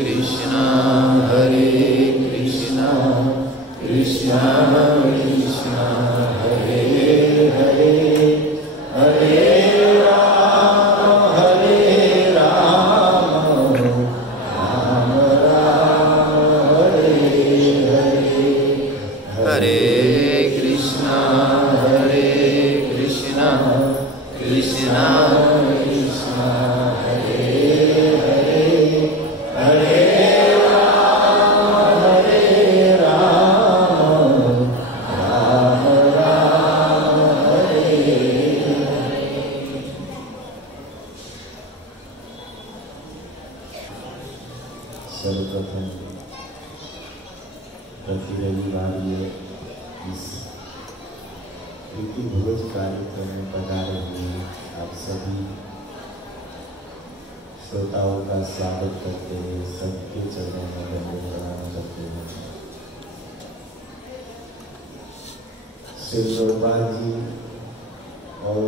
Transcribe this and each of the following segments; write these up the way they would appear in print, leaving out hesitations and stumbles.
Krishna सर्वप्रथम प्रति रविवार इस प्रीति भोज कार्यक्रम में पधारे हुए आप सभी श्रोताओं का स्वागत करते हुए सबके चरणों में दंड प्रणाम करते हैं। श्री प्रभुपाद जी और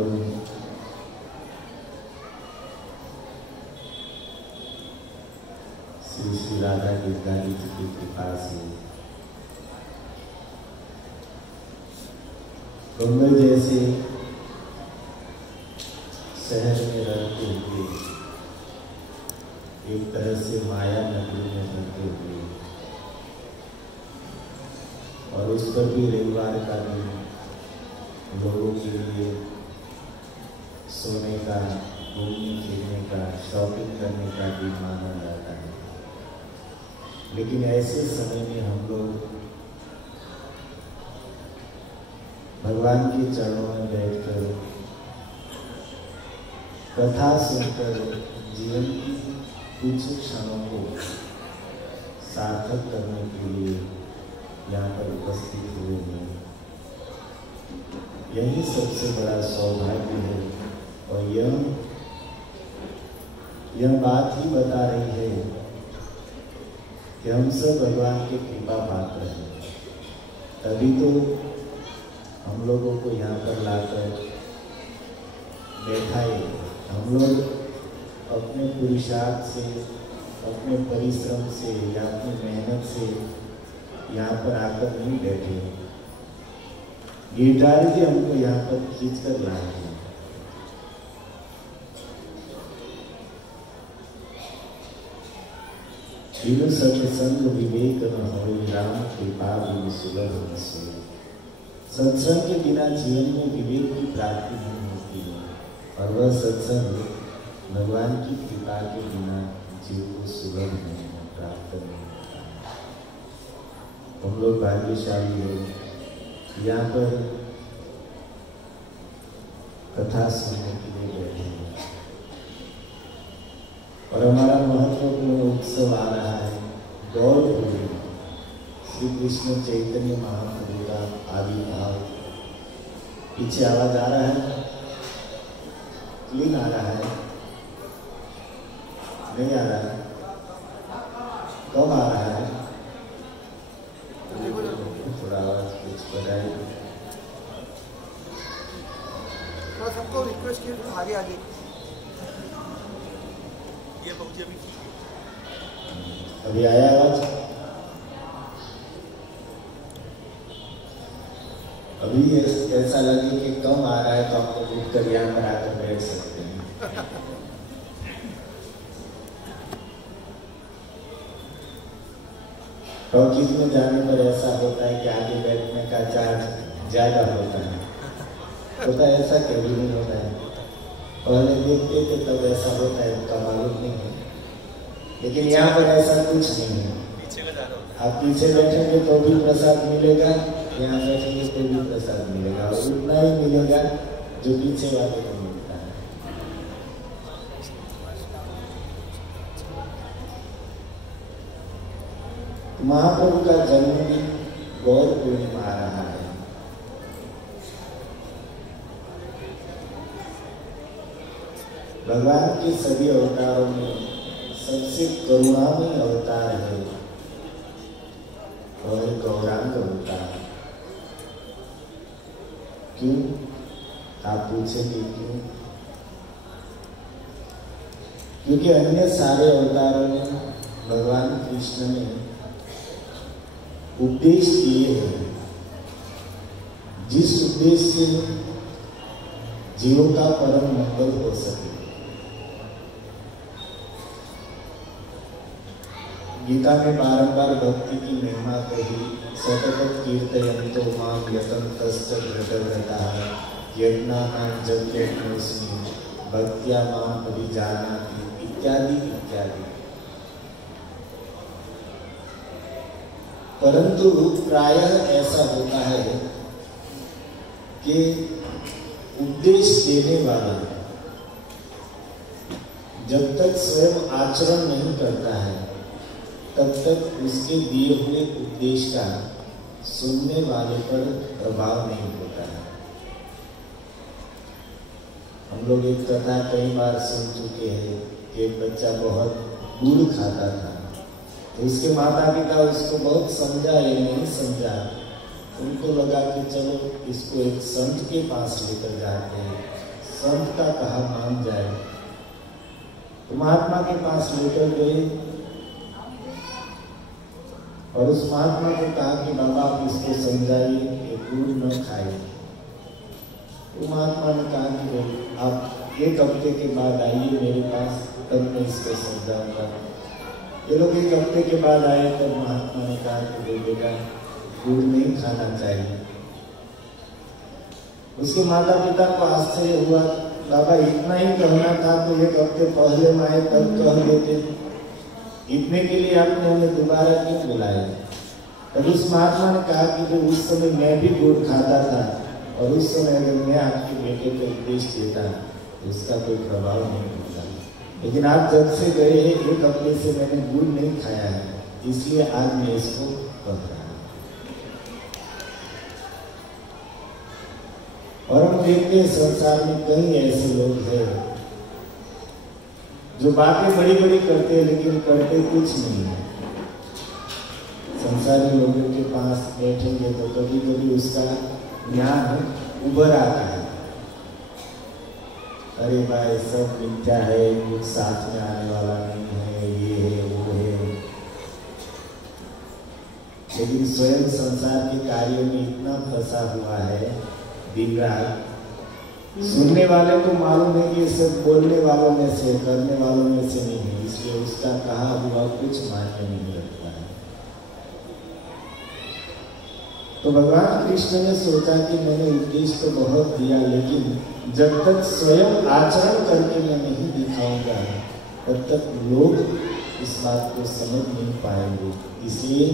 श्री राधा गिरधारी जी की कृपा से बम्बई जैसे शहर में रहते हुए एक तरह से माया नगरी में रहते हुए और उस पर भी रविवार का दिन लोगों के लिए सोने का, घूमने फिरने का, शॉपिंग करने का दिन माना जाता है। लेकिन ऐसे समय में हम लोग भगवान के चरणों में बैठकर कथा सुनकर जीवन की कुछ क्षणों को सार्थक करने के लिए यहाँ पर उपस्थित हुए हैं। यही सबसे बड़ा सौभाग्य है और यह बात ही बता रही है कि हम सब भगवान के कृपा पात्र हैं। तभी तो हम लोगों को यहाँ पर लाकर बैठाए। हम लोग अपने पुरुषार्थ से, अपने परिश्रम से या अपनी मेहनत से यहाँ पर आकर नहीं बैठे। गिरधारी जी हमको यहाँ पर खींच कर लाए हैं। बिनु सत्संग विवेक न होई, राम कृपा बिनु सुलभ न सोई। सत्संग के बिना जीवन में विवेक की प्राप्ति नहीं होती है और वह सत्संग भगवान की कृपा के बिना जीव को सुलभ नहीं प्राप्त नहीं होता। हम लोग भाग्यशाली हैं, यहाँ पर कथा सुनने के लिए बैठे हैं और हमारा महत्वपूर्ण उत्सव आ रहा है गौर पूर्णिमा। श्री कृष्ण चैतन्य महाप्रभु का आविर्भाव। पीछे आवाज आ रहा है? क्लीन आ रहा है? नहीं आ रहा है? कब आ रहा है? थोड़ा आवाज कुछ बताइए। सबको रिक्वेस्ट किया आगे आगे ये पहुंचे अभी आया आवाज? अभी ऐसा लगे कि कम आ रहा है तो आप लोग उठ कर यहाँ पर आकर बैठ सकते हैं। टॉकीज में जाने पर ऐसा होता है कि आगे बैठने का चार्ज ज्यादा होता है। ऐसा कभी नहीं होता है। पहले देखते थे तब ऐसा होता है, उनका मालूम नहीं है। लेकिन यहाँ पर ऐसा कुछ नहीं है। आप पीछे बैठेंगे तो भी प्रसाद मिलेगा, यहाँ बैठेंगे तो भी प्रसाद मिलेगा और उतना ही मिलेगा जो पीछे वाले को मिलता है। महाप्रभु का जन्मदिन गौर पूर्णिमा आ रहा है। भगवान के सभी अवतारों में सबसे करुणामय अवतार है और गौरांग अवतार। क्यों? आप पूछेंगे क्यों? क्योंकि अन्य सारे अवतारों में भगवान कृष्ण ने उपदेश दिए हैं, जिस उद्देश्य से जीवों का परम मंगल हो सके। गीता में बारंबार भक्ति की महिमा कही। सतत कीर्तयन्तो मां यतन्तश्च घृतव्रताः यज्ञानां यज्ञोऽस्मि भक्त्या मां अभिजानाति इत्यादि इत्यादि। परंतु प्रायः ऐसा होता है कि उपदेश देने वाला जब तक स्वयं आचरण नहीं करता है तब तक उसके दिए हुए उपदेश का सुनने वाले पर प्रभाव नहीं होता है। हम लोग एक कथा कई बार सुन चुके हैं कि एक बच्चा बहुत गुड़ खाता था, तो उसके माता पिता उसको बहुत समझा या नहीं समझा, उनको लगा कि चलो इसको एक संत के पास लेकर जाते हैं, संत का कहा मान जाए। तो महात्मा के पास लेकर गए और उस महात्मा को कहा कि बाबा आप इसको समझाइए कि गुड़ न खाए। तो महात्मा ने कहा कि भाई आप एक हफ्ते के बाद आइए मेरे पास, तब मैं इसको समझाऊंगा। ये लोग एक हफ्ते के बाद आए, तब महात्मा ने कहा कि भाई बेटा गुड़ नहीं खाना चाहिए। उसके माता पिता को आश्चर्य हुआ, बाबा इतना ही कहना था तो एक हफ्ते पहले में आए तब कह देते, इतने के लिए आपने हमें दोबारा क्यों बुलाया। तब उस महात्मा ने कहा कि उस समय मैं भी गुड़ खाता था और उस समय अगर मैं आपके बेटे को उपदेश देता तो उसका कोई प्रभाव नहीं होता, लेकिन आप जब से गए हैं एक हफ्ते से मैंने गुड़ नहीं खाया है, इसलिए आज मैं इसको कह रहा हूं। और हम देखते हैं संसार में कई ऐसे लोग हैं जो बातें बड़ी बड़ी करते हैं लेकिन करते कुछ नहीं है। संसारी लोगों के पास बैठेंगे तो कभी कभी उसका ज्ञान उभर आता है, अरे भाई सब मिथ्या है, कुछ साथ में आने वाला नहीं है, ये है वो है। लेकिन स्वयं संसार के कार्य में इतना फंसा हुआ है दिन रात, सुनने वाले को मालूम है कि सब बोलने वालों में से, करने वालों में से नहीं है, इसलिए उसका कहा हुआ कुछ मान्य नहीं रखता है। तो भगवान कृष्ण ने सोचा कि मैंने उपदेश तो बहुत दिया, लेकिन जब तक स्वयं आचरण करके मैं नहीं दिखाऊंगा तब तक लोग इस बात को समझ नहीं पाएंगे। इसलिए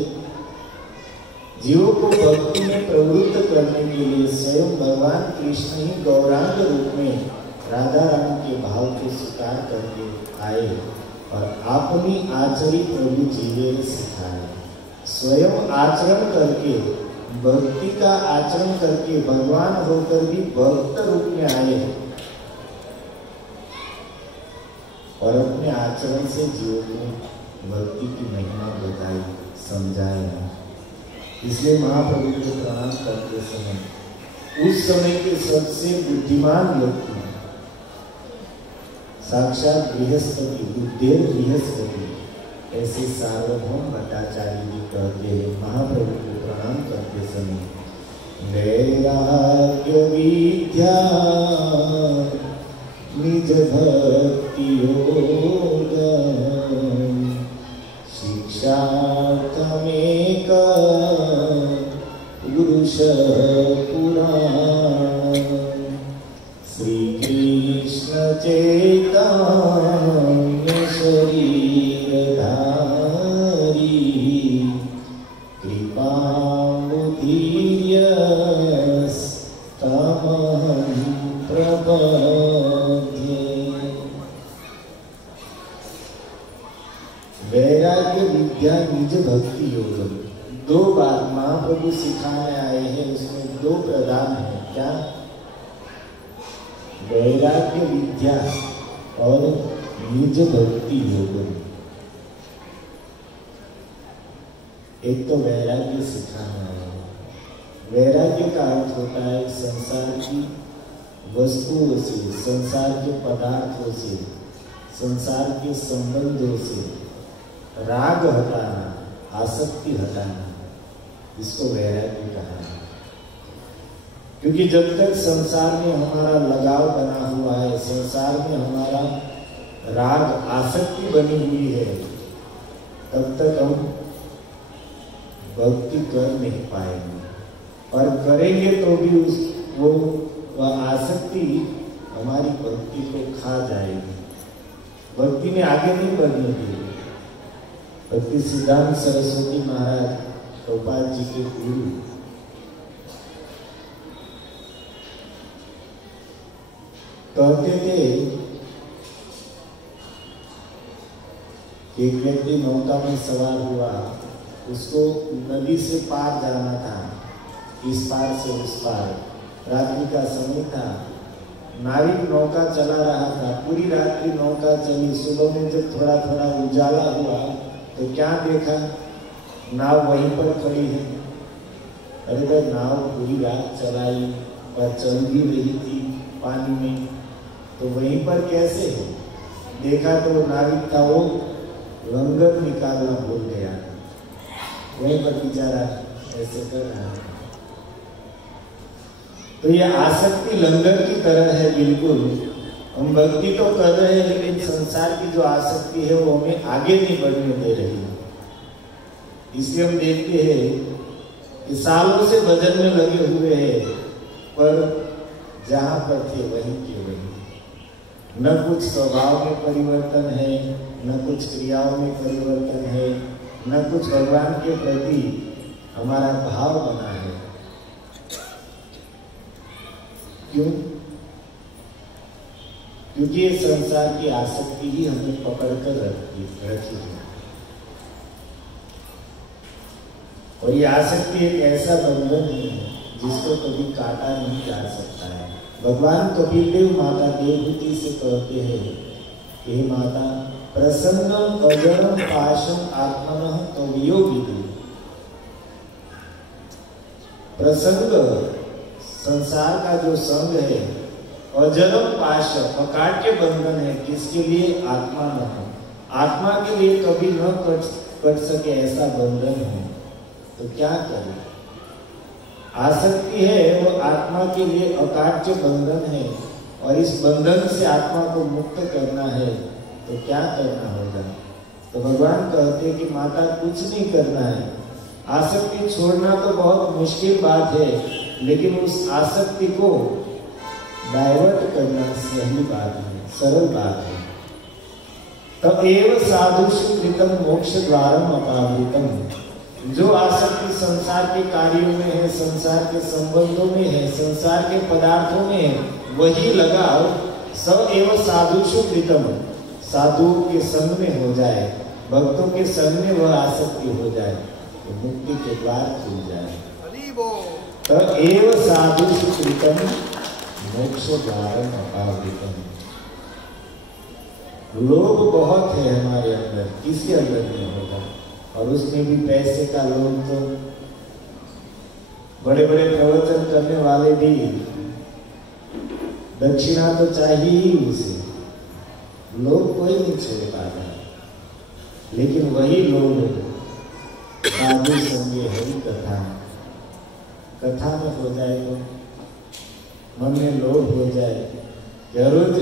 जीवों को भक्ति में प्रवृत्त करने के लिए स्वयं भगवान कृष्ण ही गौरांग रूप में राधा रानी के भाव को स्वीकार करके आए और अपनी आचरित प्रभु जीवन सिखाए। स्वयं आचरण करके, भक्ति का आचरण करके भगवान होकर भी भक्त रूप में आए और अपने आचरण से जीवों को भक्ति की महिमा बताई, समझाए। इसलिए महाप्रभु को प्रणाम करते समय उस समय के सबसे बुद्धिमान व्यक्ति साक्षात बृहस्पति, बुद्धेर बृहस्पति, ऐसे सार्वभौम भट्टाचार्य जी कहते हैं महाप्रभु को प्रणाम करते समय, वैराग्य विद्या निज भक्ति योग शिक्षार्थमेक पुरुष पुराण श्री कृष्ण चैतन्य शरीरधारी कृपामुदीर्यस्तमहं प्रपद्ये। वैराग्य विद्या निज भक्ति योग, दो बात महाप्रभु सिखाने आए हैं, उसमें दो प्रधान है। क्या? वैराग्य विद्या और निज भक्ति योग। एक तो वैराग्य सिखाना है। वैराग्य का अर्थ होता है संसार की वस्तुओं से, संसार के पदार्थों से, संसार के संबंधों से राग हटाना, आसक्ति हटाना, इसको वैराग्य कहा है। क्योंकि जब तक संसार में हमारा लगाव बना हुआ है, संसार में हमारा राग, आसक्ति बनी हुई है, तब तक हम भक्ति कर नहीं पाएंगे, और करेंगे तो भी वह आसक्ति हमारी भक्ति को खा जाएगी, भक्ति में आगे नहीं बढ़ने देगी। भक्ति सिद्धांत सरस्वती महाराज गोपाल जी के गुरु कहते थे एक व्यक्ति नौका में सवार हुआ, उसको नदी से पार जाना था, इस पार से उस पार। रात्रि का समय था, नाविक नौका चला रहा था, पूरी रात्रि नौका चली। सुबह में जब थोड़ा थोड़ा उजाला हुआ तो क्या देखा, नाव वहीं पर खड़ी है। अरे भाई, नाव पूरी रात चलाई और चल भी रही थी पानी में, तो वहीं पर कैसे है? देखा तो नाविक था, वो लंगर निकालना भूल गया, वहीं पर बेचारा ऐसे कर रहा है। तो ये आसक्ति लंगर की तरह है बिल्कुल। हम भक्ति तो कर रहे हैं, लेकिन संसार की जो आसक्ति है वो हमें आगे नहीं बढ़ने दे रही है। इसलिए हम देखते हैं कि सालों से भजन में लगे हुए हैं, पर जहां पर थे वहीं के वहीं। न कुछ स्वभाव में परिवर्तन है, न कुछ क्रियाओं में परिवर्तन है, न कुछ भगवान के प्रति हमारा भाव बना है। क्यों? क्योंकि ये संसार की आसक्ति ही हमें पकड़ कर रखी है। और ये आसक्ति एक ऐसा बंधन है जिसको कभी काटा नहीं जा सकता है। भगवान कपिलदेव माता देवहूति से कहते हैं कि हे माता, प्रसन्नम अजरम पाशम आत्मनः तवियोगिनी। प्रसंग संसार का जो संग है, अजरम पाश अकाट्य बंधन है। किसके लिए? आत्मा न हो, आत्मा के लिए कभी न कट सके ऐसा बंधन है। तो क्या करें? आसक्ति है वो आत्मा के लिए अकाट्य बंधन है, और इस बंधन से आत्मा को मुक्त करना है। तो क्या करना होगा? तो भगवान कहते हैं कि माता कुछ नहीं करना है। आसक्ति छोड़ना तो बहुत मुश्किल बात है, लेकिन उस आसक्ति को डाइवर्ट करना सही बात है, सरल बात है। तब एव साधुषु कृतम मोक्ष द्वारम अपावृतम। जो आसक्ति संसार के कार्यों में है, संसार के संबंधों में है, संसार के पदार्थों में है, वही लगाव सब एव साधुषु कृतम, साधुओं के संग में हो जाए, भक्तों के संग में वह आसक्ति हो जाए, तो मुक्ति के द्वार खुल जाए। तब एव साधुषु कृतम मोक्ष द्वारम अपावृतम। लोभ बहुत है हमारे अंदर, किसके अंदर नहीं होगा? और उसमें भी पैसे का लोभ। तो बड़े बड़े प्रवचन करने वाले भी दक्षिणा तो चाहिए ही उसे, लोभ कोई नहीं छोड़ पाता। लेकिन वही लोभ साधु संगे हरि कथा में हो जाए तो मन में लोभ हो जाए कि रोज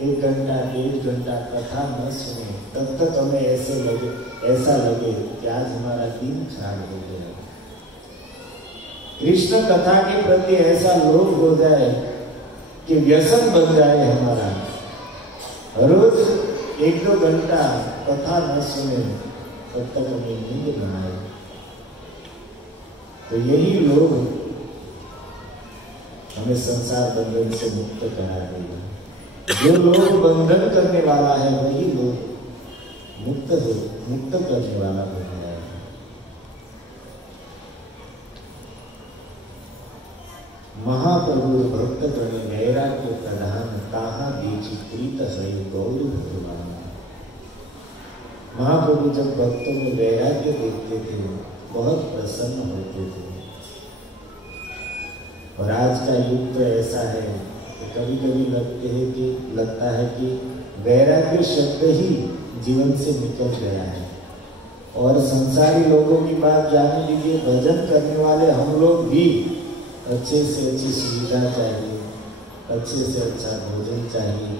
1 घंटा 1.5 घंटा कथा न सुने, तब तक हमें ऐसा लगे कि आज हमारा दिन खराब हो गया। कृष्ण कथा के प्रति ऐसा लोभ हो जाए कि व्यसन बन जाए हमारा, रोज 1-2 घंटा कथा न सुने तब तक हमें नींद न आए। तो यही लोभ हमें संसार बंधन से मुक्त करा देगा। जो लोग बंधन करने वाला है वही लोग मुक्त करने वाला बन जाएगा। महाप्रभु भक्त गण वैराग्य प्रधान ताहा बीच प्रीत है गौर भगवान। महाप्रभु जब भक्तों में वैराग्य देखते थे बहुत प्रसन्न होते थे। और आज का युग तो ऐसा है कि कभी कभी लगता है कि वैराग्य शब्द ही जीवन से निकल गया है। और संसारी लोगों की बात जाने दीजिए, भजन करने वाले हम लोग भी अच्छे से अच्छी सुविधा चाहिए, अच्छे से अच्छा भोजन चाहिए,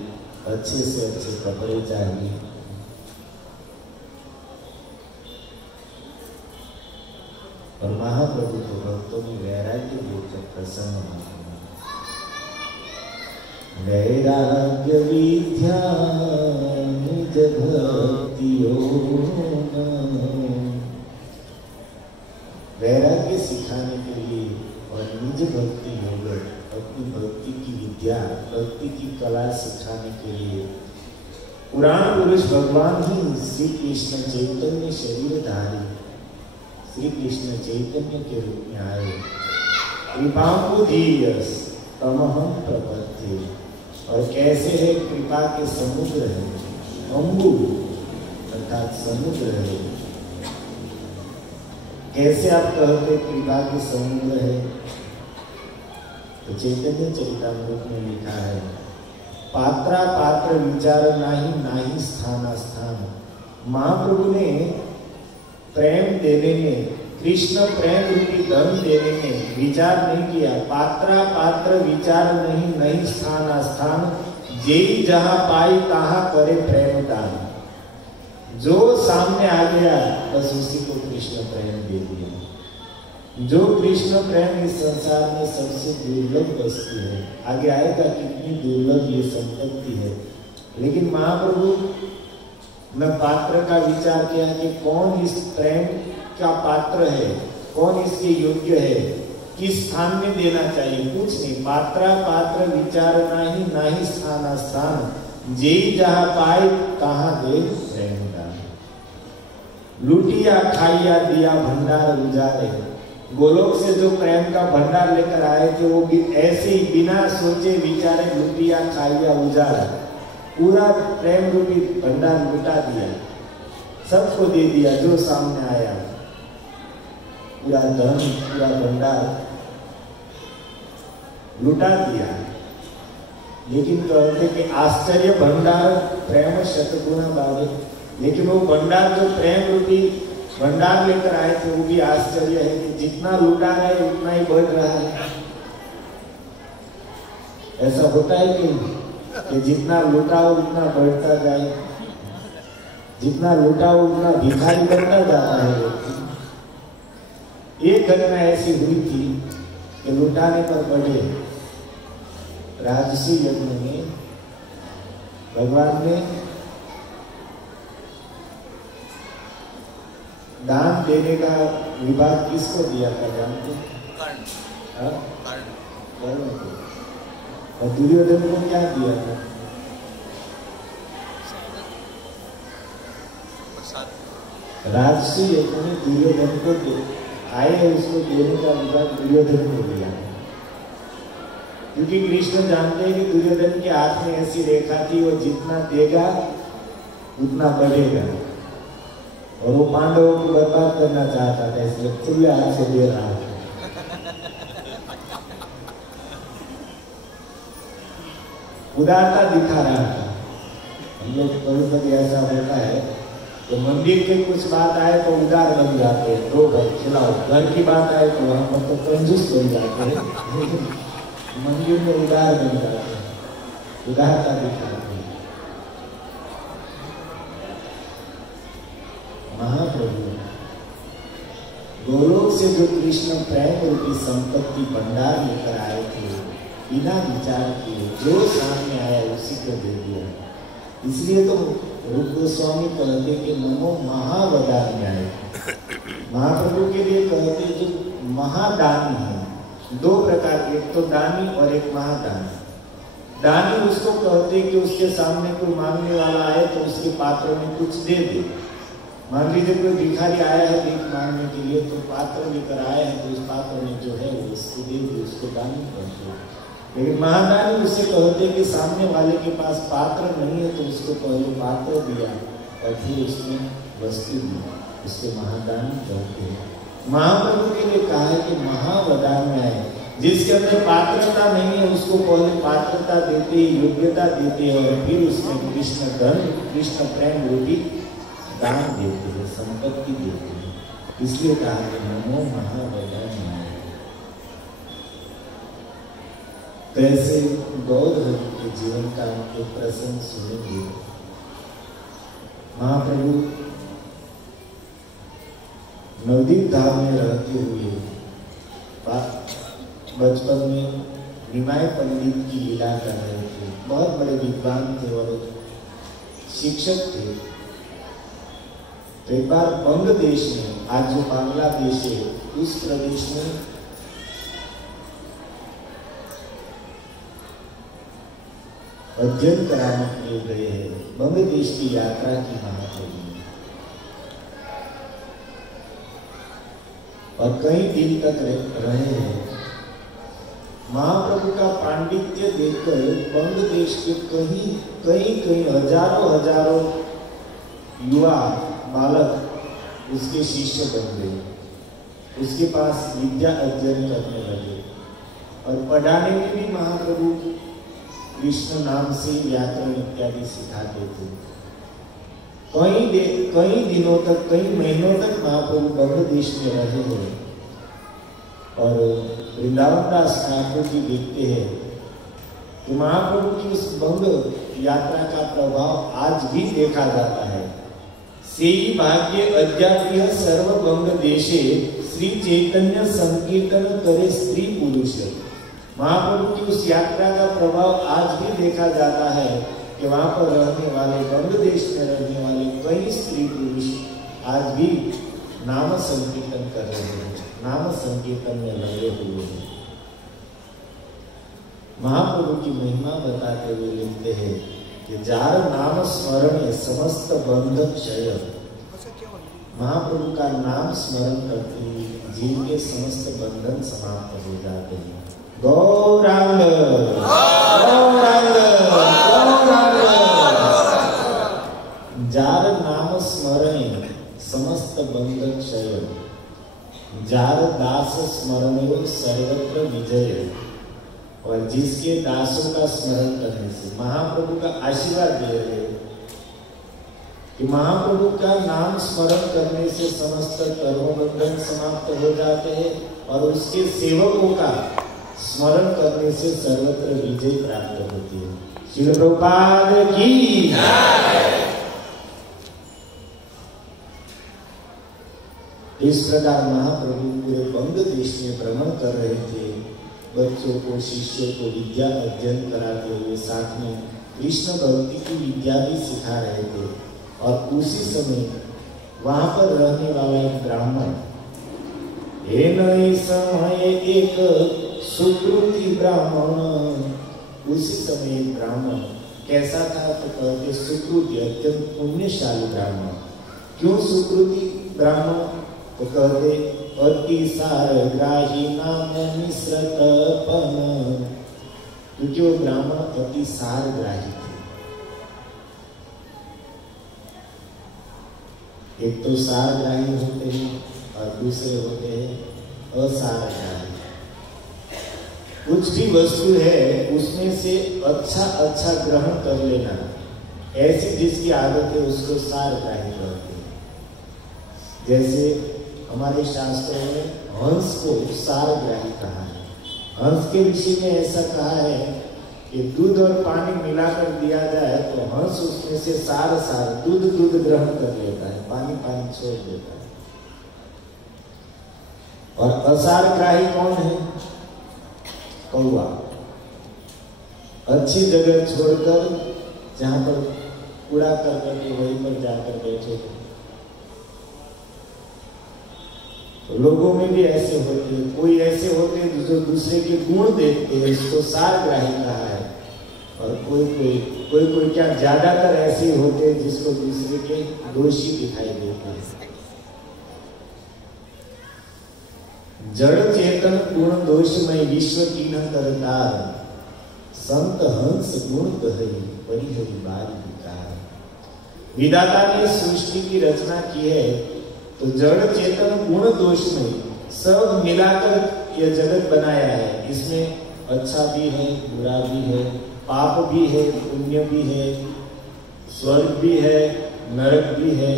अच्छे से अच्छे कपड़े चाहिए। और महाप्रभु तो भक्तों में वैराग्य देखकर प्रसन्न होते हैं। वैराग्य विद्या निज भक्ति योग। वैराग्य सिखाने के लिए और निज भक्ति योग, अपनी भक्ति की विद्या, भक्ति की कला सिखाने के लिए पुराण पुरुष भगवान ही श्री कृष्ण चैतन्य शरीरधारी श्री कृष्ण चैतन्य के रूप में आए। कृपाम्बुधीयस तमहं प्रपद्ये, और कैसे है कृपा के समुद्र है, अम्बु अर्थात समुद्र है। कैसे आप कहते कृपा के समुद्र है? तो चैतन्य चरितामृत में लिखा है, पात्रा पात्र विचार नाही, नाही स्थान स्थान। महाप्रभु ने प्रेम देने में, कृष्ण प्रेम रूपी धन देने में विचार नहीं किया। पात्रा पात्र विचार नहीं, नहीं स्थान स्थान। जेई जहां पाई तहां करे प्रेम दान। जो सामने आ गया बस उसी को कृष्ण प्रेम दे दिया। जो कृष्ण प्रेम इस संसार में सबसे दुर्लभ वस्तु है। आगे आएगा कितनी दुर्लभ ये संपत्ति है। लेकिन महाप्रभु ने पात्र का विचार किया कि कौन इस प्रेम का पात्र है, कौन इसके योग्य है, किस स्थान में देना चाहिए, कुछ नहीं। पात्रा पात्र विचार नहीं, नहीं स्थान स्थान। जे जहां पाए तहां दे प्रेम दान। लूटिया खाइया दिया भंडार उजाड़े। गोलोक से जो प्रेम का भंडार लेकर आए थे वो भी ऐसे ही बिना सोचे विचारे लूटिया खाइया उजाड़ा। पूरा प्रेम रूपी भंडार लुटा दिया, सबको दे दिया जो सामने आया। पूरा धन पूरा भंडार लुटा दिया। लेकिन कहते कि आश्चर्य भंडार प्रेम शतगुना बावे। लेकिन वो भंडार जो प्रेम रूपी भंडार लेकर आए थे वो भी आश्चर्य है कि जितना लुटा है उतना ही बढ़ रहा है। ऐसा होता है कि जितना लुटाओ उतना बढ़ता जाए, जितना लुटाओ उतना भिखारी बनता जाता है। एक घटना ऐसी हुई थी कि लुटाने पर बढ़े। राजसी यज्ञ में भगवान ने दान देने का विभाग किसको दिया था जानते? कर्ण को। और दुर्योधन को क्या दिया था? राजसी यज्ञ में दुर्योधन को आए, उसको देने का विभाग दुर्योधन को दिया। क्योंकि कृष्ण जानते हैं कि दुर्योधन के हाथ में ऐसी रेखा थी, वो जितना देगा उतना बढ़ेगा। और वो पांडवों को बर्बाद करना चाहता था, इसलिए खुले हाथ से दे रहा था। उदारता दिखा रहा था। हम लोग कभी ऐसा होता है तो मंदिर के कुछ बात आए तो उदार बन जाते हैं, दो भाई खिलाओ। घर की बात आए तो वहां पर तो कंजूस बन जाते हैं, मंदिर में उदार बन जाते हैं, उदारता दिखाते हैं। महाप्रभु गोलोक से जो कृष्ण प्रेम रूपी संपत्ति भंडार लेकर आए थे, बिना विचार किए जो सामने आया उसी को दे दिया। इसलिए तो रूप गोस्वामी कहते कि नमो महावदान्याय। महाप्रभु के लिए कहते जो महादानी है। दो प्रकार के, एक तो दानी और एक महादानी। दानी उसको कहते कि उसके सामने कोई मांगने वाला आए तो उसके पात्र में कुछ दे दे। मान लीजिए कोई भिखारी आया है भीख मांगने के लिए, तो पात्र लेकर आया है तो उस पात्र में जो है वो उसको दे दे, उसको दानी कहते। लेकिन महादानी उसे कहते कि सामने वाले के पास पात्र नहीं है तो उसको पहले पात्र दिया और फिर उसमें वस्तु दी, उससे महादानी कहते हैं। महाप्रभु के लिए कहा है कि महावदान्याय, जिसके अंदर पात्रता नहीं है उसको पहले पात्रता देते, योग्यता देते और फिर उसमें कृष्ण धन, कृष्ण प्रेम रूपी दान देते हैं, संपत्ति देते हैं। इसलिए कहा है नमो महावदान्याय। तो ऐसे गौर के जीवन का एक प्रसंग सुनेंगे। महाप्रभु नवदीप धाम में रहते हुए बचपन में निमाय पंडित की लीला कर रहे थे। बहुत बड़े विद्वान थे और शिक्षक थे। तो एक बार बंग देश में, आज जो बांग्लादेश है, उस प्रदेश में अध्ययन कराने के लिए गए हैं। बंग देश की यात्रा की महाप्रभु और कई दिन तक रहे हैं। महाप्रभु का पांडित्य देखकर बंग देश के कई हजारों युवा बालक उसके शिष्य बन गए, उसके पास विद्या अध्ययन करने लगे और पढ़ाने में भी महाप्रभु कृष्ण नाम से व्याकरण इत्यादि सिखाते थे। कई दिनों तक, कई महीनों तक महाप्रभु बंग देश में रहे हैं और वृंदावन दास ठाकुर जी देखते हैं कि महाप्रभु की उस बंग यात्रा का प्रभाव आज भी देखा जाता है। सेई भाग्य अद्यापि सर्व बंग देशे श्री चैतन्य संकीर्तन करे स्त्री पुरुष। महाप्रभु की उस यात्रा का प्रभाव आज भी देखा जाता है कि वहां पर रहने वाले, बंग देश में रहने वाले कई स्त्री पुरुष आज भी नाम संकीर्तन कर रहे हैं, नाम संकीर्तन में लगे हुए हैं। महाप्रभु की महिमा बताते हुए लिखते हैं कि जार नाम स्मरण समस्त बंध क्षय। महाप्रभु का नाम स्मरण करते हुए जीव के समस्त बंधन समाप्त हो जाते हैं। गौरांग गौरांग गौरांग जार नाम स्मरण समस्त बंध क्षय, जार दास स्मरण सर्वत्र विजय। और जिसके दासों का स्मरण करने से, महाप्रभु का आशीर्वाद दे रहे हैं कि महाप्रभु का नाम स्मरण करने से समस्त कर्म बंधन समाप्त हो जाते हैं और उसके सेवकों का स्मरण करने से सर्वत्र विजय प्राप्त होती है। श्रील प्रभुपाद की जय। इस प्रकार महाप्रभु पूरे बंग देश में भ्रमण कर रहे थे, बच्चों को, शिष्यों को विद्या अध्ययन कराते हुए साथ में कृष्ण भक्ति की विद्या भी सिखा रहे थे। और उसी समय वहां पर रहने वाला एक ब्राह्मण, हे नई समय एक सुकृति ब्राह्मण, उसी समय एक ब्राह्मण कैसा था तो कहते सुकृति, अत्यंत पुण्यशाली ब्राह्मण। क्यों सुकृति ब्राह्मण तो कहते अति सार ग्राही नाम मिश्रतपन, क्योंकि वो ब्राह्मण अति सार ग्राही थे। एक तो सार ग्राही होते हैं और दूसरे होते हैं असार ग्राही। कुछ भी वस्तु है उसमें से अच्छा ग्रहण कर लेना, ऐसी जिसकी आदत है उसको सार ग्राही कहते हैं। जैसे हमारे शास्त्रों में हंस को सारग्राही कहा है। हंस के विषय में ऐसा कहा है कि दूध और पानी मिलाकर दिया जाए तो हंस उसमें से सार दूध ग्रहण कर लेता है, पानी छोड़ देता है। और असारग्राही कौन है? कौवा। अच्छी जगह छोड़कर जहां पर कूड़ा करके वहीं पर जाकर बैठे। लोगों में भी ऐसे होते हैं, कोई ऐसे होते हैं जो दूसरे के गुण देखते हैं, इसको सारग्राही कहा है। और कोई क्या ज्यादातर ऐसे होते हैं जिसको दूसरे के दोषी दिखाई देते हैं। जड़ चेतन गुण दोषमय विश्व कीन करतार, संत हंस गुण कहई परिहरि बाल विकार। विधाता ने सृष्टि की रचना की है तो जड़ चेतन गुण दोष में सब मिलाकर यह जगत बनाया है। इसमें अच्छा भी है, बुरा भी है, पाप भी है, पुण्य भी है, स्वर्ग भी है, नरक भी है,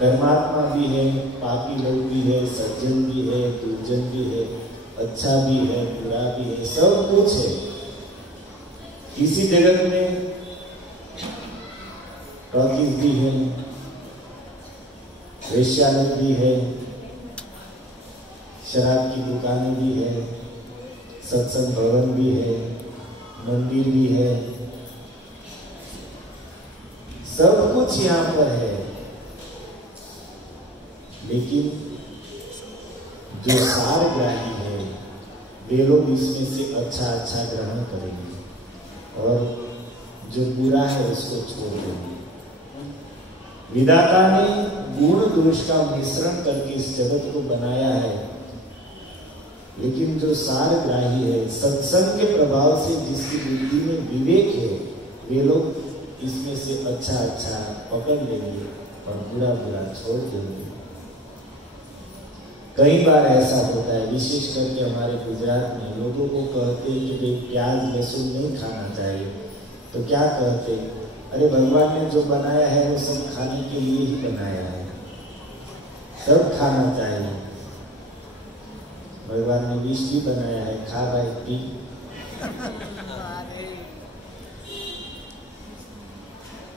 धर्मात्मा भी है, पापी लोग भी है, सज्जन भी है, दुर्जन भी है, अच्छा भी है, बुरा भी है, सब कुछ है। इसी जगत में टॉकीज भी है, वेश्यालय भी है, शराब की दुकान भी है, सत्संग भवन भी है, मंदिर भी है, सब कुछ यहाँ पर है। लेकिन जो सारग्राही है वे लोग इसमें से अच्छा ग्रहण करेंगे और जो बुरा है उसको छोड़ देंगे। विधाता ने गुण दोष का मिश्रण करके इस जगत को बनाया है, लेकिन जो सारग्राही है, सत्संग के प्रभाव से जिसकी बुद्धि में विवेक है, वे लोग इसमें से अच्छा अच्छा पकड़ लेंगे और बुरा बुरा छोड़ देंगे। कई बार ऐसा होता है, विशेष करके हमारे गुजरात में लोगों को कहते हैं कि भाई प्याज लहसुन नहीं खाना चाहिए, तो क्या कहते, अरे भगवान ने जो बनाया है वो सब खाने के लिए ही बनाया है, सब खाना चाहिए। भगवान ने विष भी बनाया है, खा भाई पी।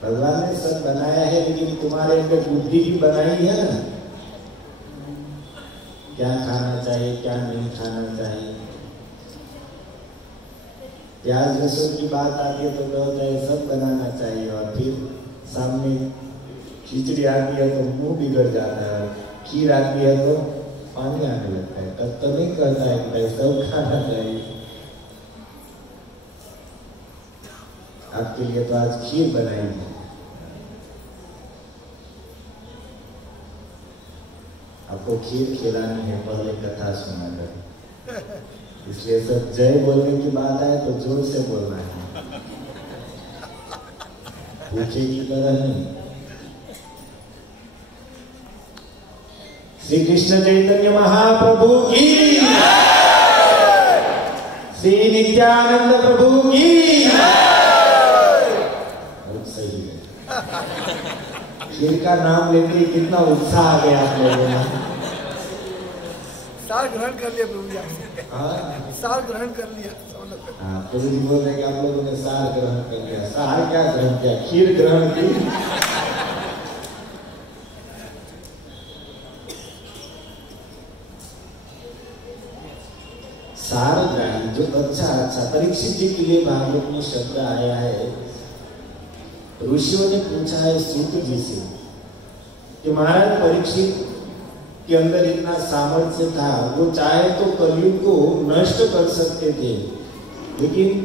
भगवान ने सब बनाया है, लेकिन तुम्हारे अंदर बुद्धि भी बनाई है ना, क्या खाना चाहिए क्या नहीं खाना चाहिए। प्याज लहसुन की बात आती है तो कहता है सब बनाना चाहिए, और फिर सामने खिचड़ी आती है तो मुंह बिगड़ जाता है, खीर आती है तो पानी आने लगता है, तब तो नहीं कहता है कि भाई सब खाना चाहिए। आपके लिए तो आज खीर बनाई है, आपको खीर खिलानी है पहले कथा सुनाकर, इसलिए सब जय बोलने की बात आए तो जोर से बोलना है, भूखे की तरह नहीं। श्री कृष्ण चैतन्य महाप्रभु की, श्री नित्यानंद प्रभु की। बहुत सही है, खीर का नाम लेते ही कितना उत्साह आ गया आप लोगों में। सार ग्रहण कर लिया प्रभु जी, सार ग्रहण कर लिया। हाँ, प्रभु जी बोल रहे हैं कि आप लोगों ने सार ग्रहण कर लिया। सार क्या ग्रहण किया? खीर ग्रहण की। सार ग्रहण जो अच्छा परीक्षित जी के लिए भागवत में शब्द आया है। ऋषियों ने पूछा है सूत जी से कि महाराज परीक्षित के अंदर इतना सामर्थ्य था, वो चाहे तो कलयुग को नष्ट कर सकते थे, लेकिन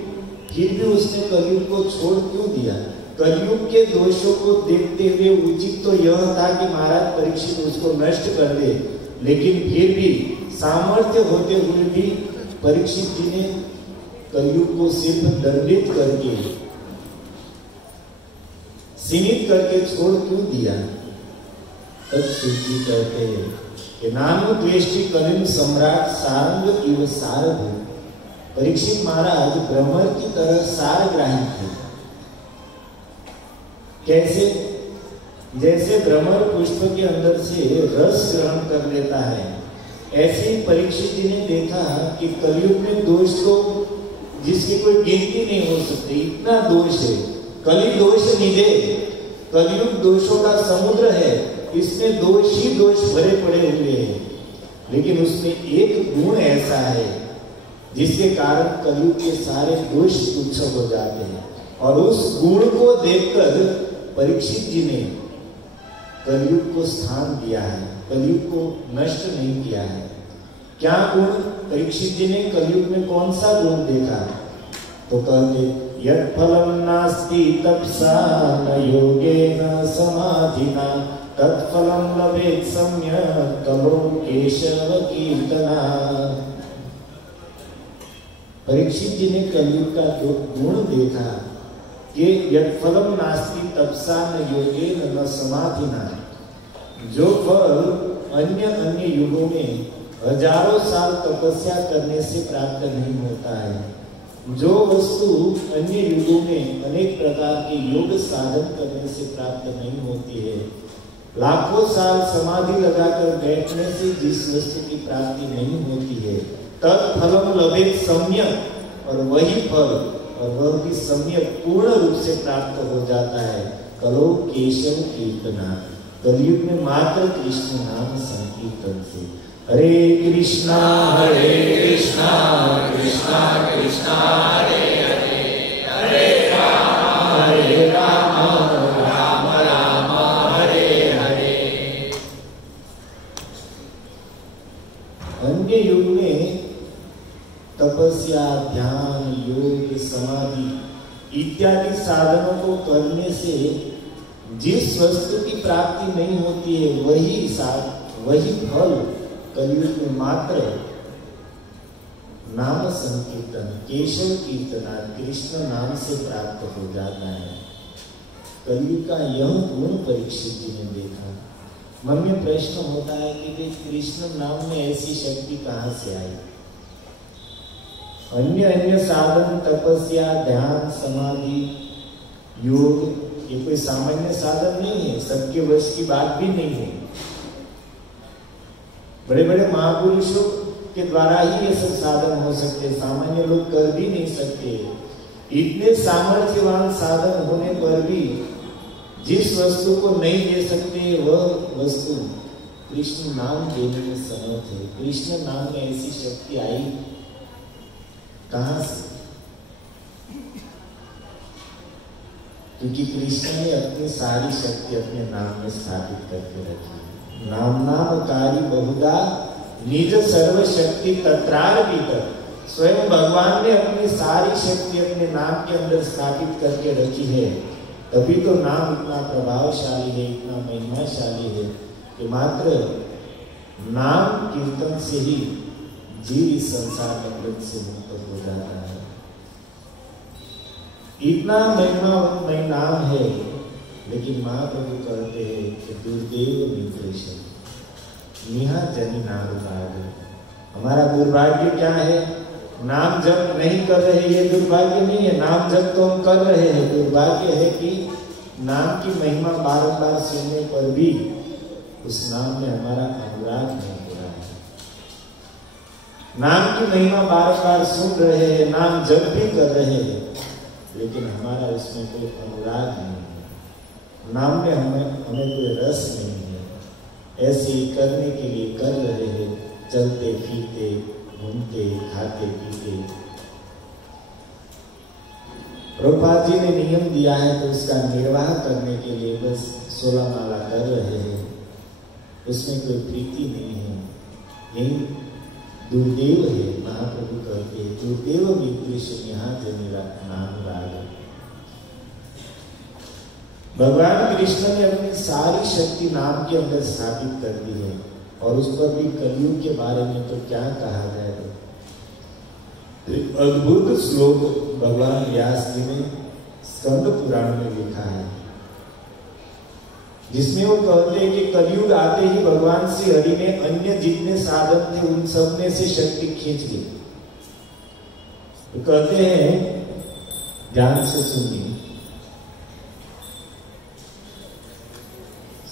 फिर भी उसने कलयुग को छोड़ क्यों दिया? कलयुग के दोषों को देखते हुए उचित तो यह था कि महाराज परीक्षित उसको नष्ट कर दे, लेकिन फिर भी सामर्थ्य होते हुए भी परीक्षित जी ने कलयुग को सिर्फ दंडित करके, सीमित करके छोड़ क्यों दिया? तब सूची कहते हैं कि नानु द्वेष्टि कलिंग सम्राट सारंग इव सारभूत। परीक्षित महाराज ब्रह्मर की तरह सारग्राही थे। कैसे? जैसे भ्रमर पुष्प के अंदर से रस ग्रहण कर लेता है, ऐसे ही परीक्षित जी ने देखा कि कलयुग में दोष तो जिसकी कोई गिनती नहीं हो सकती, इतना दोष है। कली दोष निधे, कलयुग दोषों का समुद्र है, इसमें दोष ही दोष भरे पड़े हुए हैं, लेकिन उसमें एक गुण ऐसा है जिसके कारण कलयुग के सारे दोष तुच्छ हो जाते हैं, और उस गुण को देखकर परीक्षित जी ने कलयुग को स्थान दिया है, कलयुग को नष्ट नहीं किया है। क्या गुण? परीक्षित जी ने कलयुग में कौन सा गुण देखा? तो कहते यत् फलम नास्ति तपसा न योगेन समाधिना तत्फलम लभेत सम्यक् कलो केशव कीर्तना। परीक्षित जी ने कलयुग का जो गुण देखा कि यत् फलम नास्ति तपसा न योगेन न समाधिना, जो फल अन्य युगों में हजारों साल तपस्या करने से प्राप्त नहीं होता है, जो वस्तु अन्य युगों में अनेक प्रकार के योग साधन करने से प्राप्त नहीं होती है, लाखों साल समाधि लगाकर बैठने से जिस वस्तु की प्राप्ति नहीं होती है, तत्फलम लभेत सम्यक्, और वही फल और वह भी सम्यक पूर्ण रूप से प्राप्त हो जाता है। कलो केशव कीर्तना, कलयुग में मात्र कृष्ण नाम संकीर्तन से। हरे कृष्णा कृष्णा कृष्णा हरे हरे, हरे राम राम राम हरे हरे। अन्य युग में तपस्या, ध्यान, योग, समाधि इत्यादि साधनों को करने से जिस वस्तु की प्राप्ति नहीं होती है वही फल कलयुग में मात्र नाम संकीर्तन, केशव कीर्तना, कृष्ण नाम से प्राप्त हो जाता है। कलयुग का यह गुण परीक्षित जी ने देखा। मन में प्रश्न होता है कि कृष्ण नाम में ऐसी शक्ति कहां से आई? अन्य साधन, तपस्या, ध्यान, समाधि, योग, ये कोई सामान्य साधन नहीं है, सबके वश की बात भी नहीं है। बड़े बड़े महापुरुषों के द्वारा ही ये सब साधन हो सकते, सामान्य लोग कर भी नहीं सकते। इतने सामर्थ्यवान साधन होने पर भी जिस वस्तु को नहीं दे सकते वह वस्तु कृष्ण नाम देने में समर्थ है। कृष्ण नाम में ऐसी शक्ति आई कहां से? क्योंकि कृष्ण ने अपनी सारी शक्ति अपने नाम में स्थापित करके रखी। नामकारी बहुधा निज सर्व शक्ति तत्रार्पित। स्वयं भगवान ने अपनी सारी शक्ति अपने नाम के अंदर स्थापित करके रखी है। तभी तो नाम इतना प्रभावशाली है, इतना महिमाशाली है कि मात्र नाम कीर्तन से ही जीव इस संसार मंडल से मुक्त हो जाता है। इतना महिमामय नाम है, लेकिन महाप्रभु कहते हैं कि दुर्दैव विप्रेशम निहा जनि नारुभाग्य। हमारा दुर्भाग्य क्या है? नाम जप नहीं कर रहे, ये दुर्भाग्य नहीं है। नाम जप तो हम कर रहे हैं, दुर्भाग्य है कि नाम की महिमा बारंबार सुनने पर भी उस नाम में हमारा अनुराग नहीं हो रहा है। नाम की महिमा बारंबार सुन रहे हैं, नाम जप भी कर रहे हैं, लेकिन हमारा उसमें कोई अनुराग नहीं है। नाम में हमें कोई रस नहीं है। ऐसे ही करने के लिए कर रहे हैं, चलते फिरते, घूमते, खाते पीते। प्रभुपाद जी ने नियम दिया है तो उसका निर्वाह करने के लिए बस 16 माला कर रहे हैं, उसमें कोई प्रीति नहीं है। यही दुर्दैव है। महाप्रभु कहते हैं दुर्दैव विद्वेष यहाँ जनि नाम राग। भगवान कृष्ण ने अपनी सारी शक्ति नाम के अंदर स्थापित कर दी है, और उस पर भी कलयुग के बारे में तो क्या कहा जाए। एक अद्भुत श्लोक भगवान व्यास जी ने स्कंद पुराण में लिखा है, जिसमें वो कहते हैं कि कलयुग आते ही भगवान श्री हरि ने अन्य जितने साधन थे उन सब में से शक्ति खींच ली। तो कहते हैं, ध्यान से सुनिए,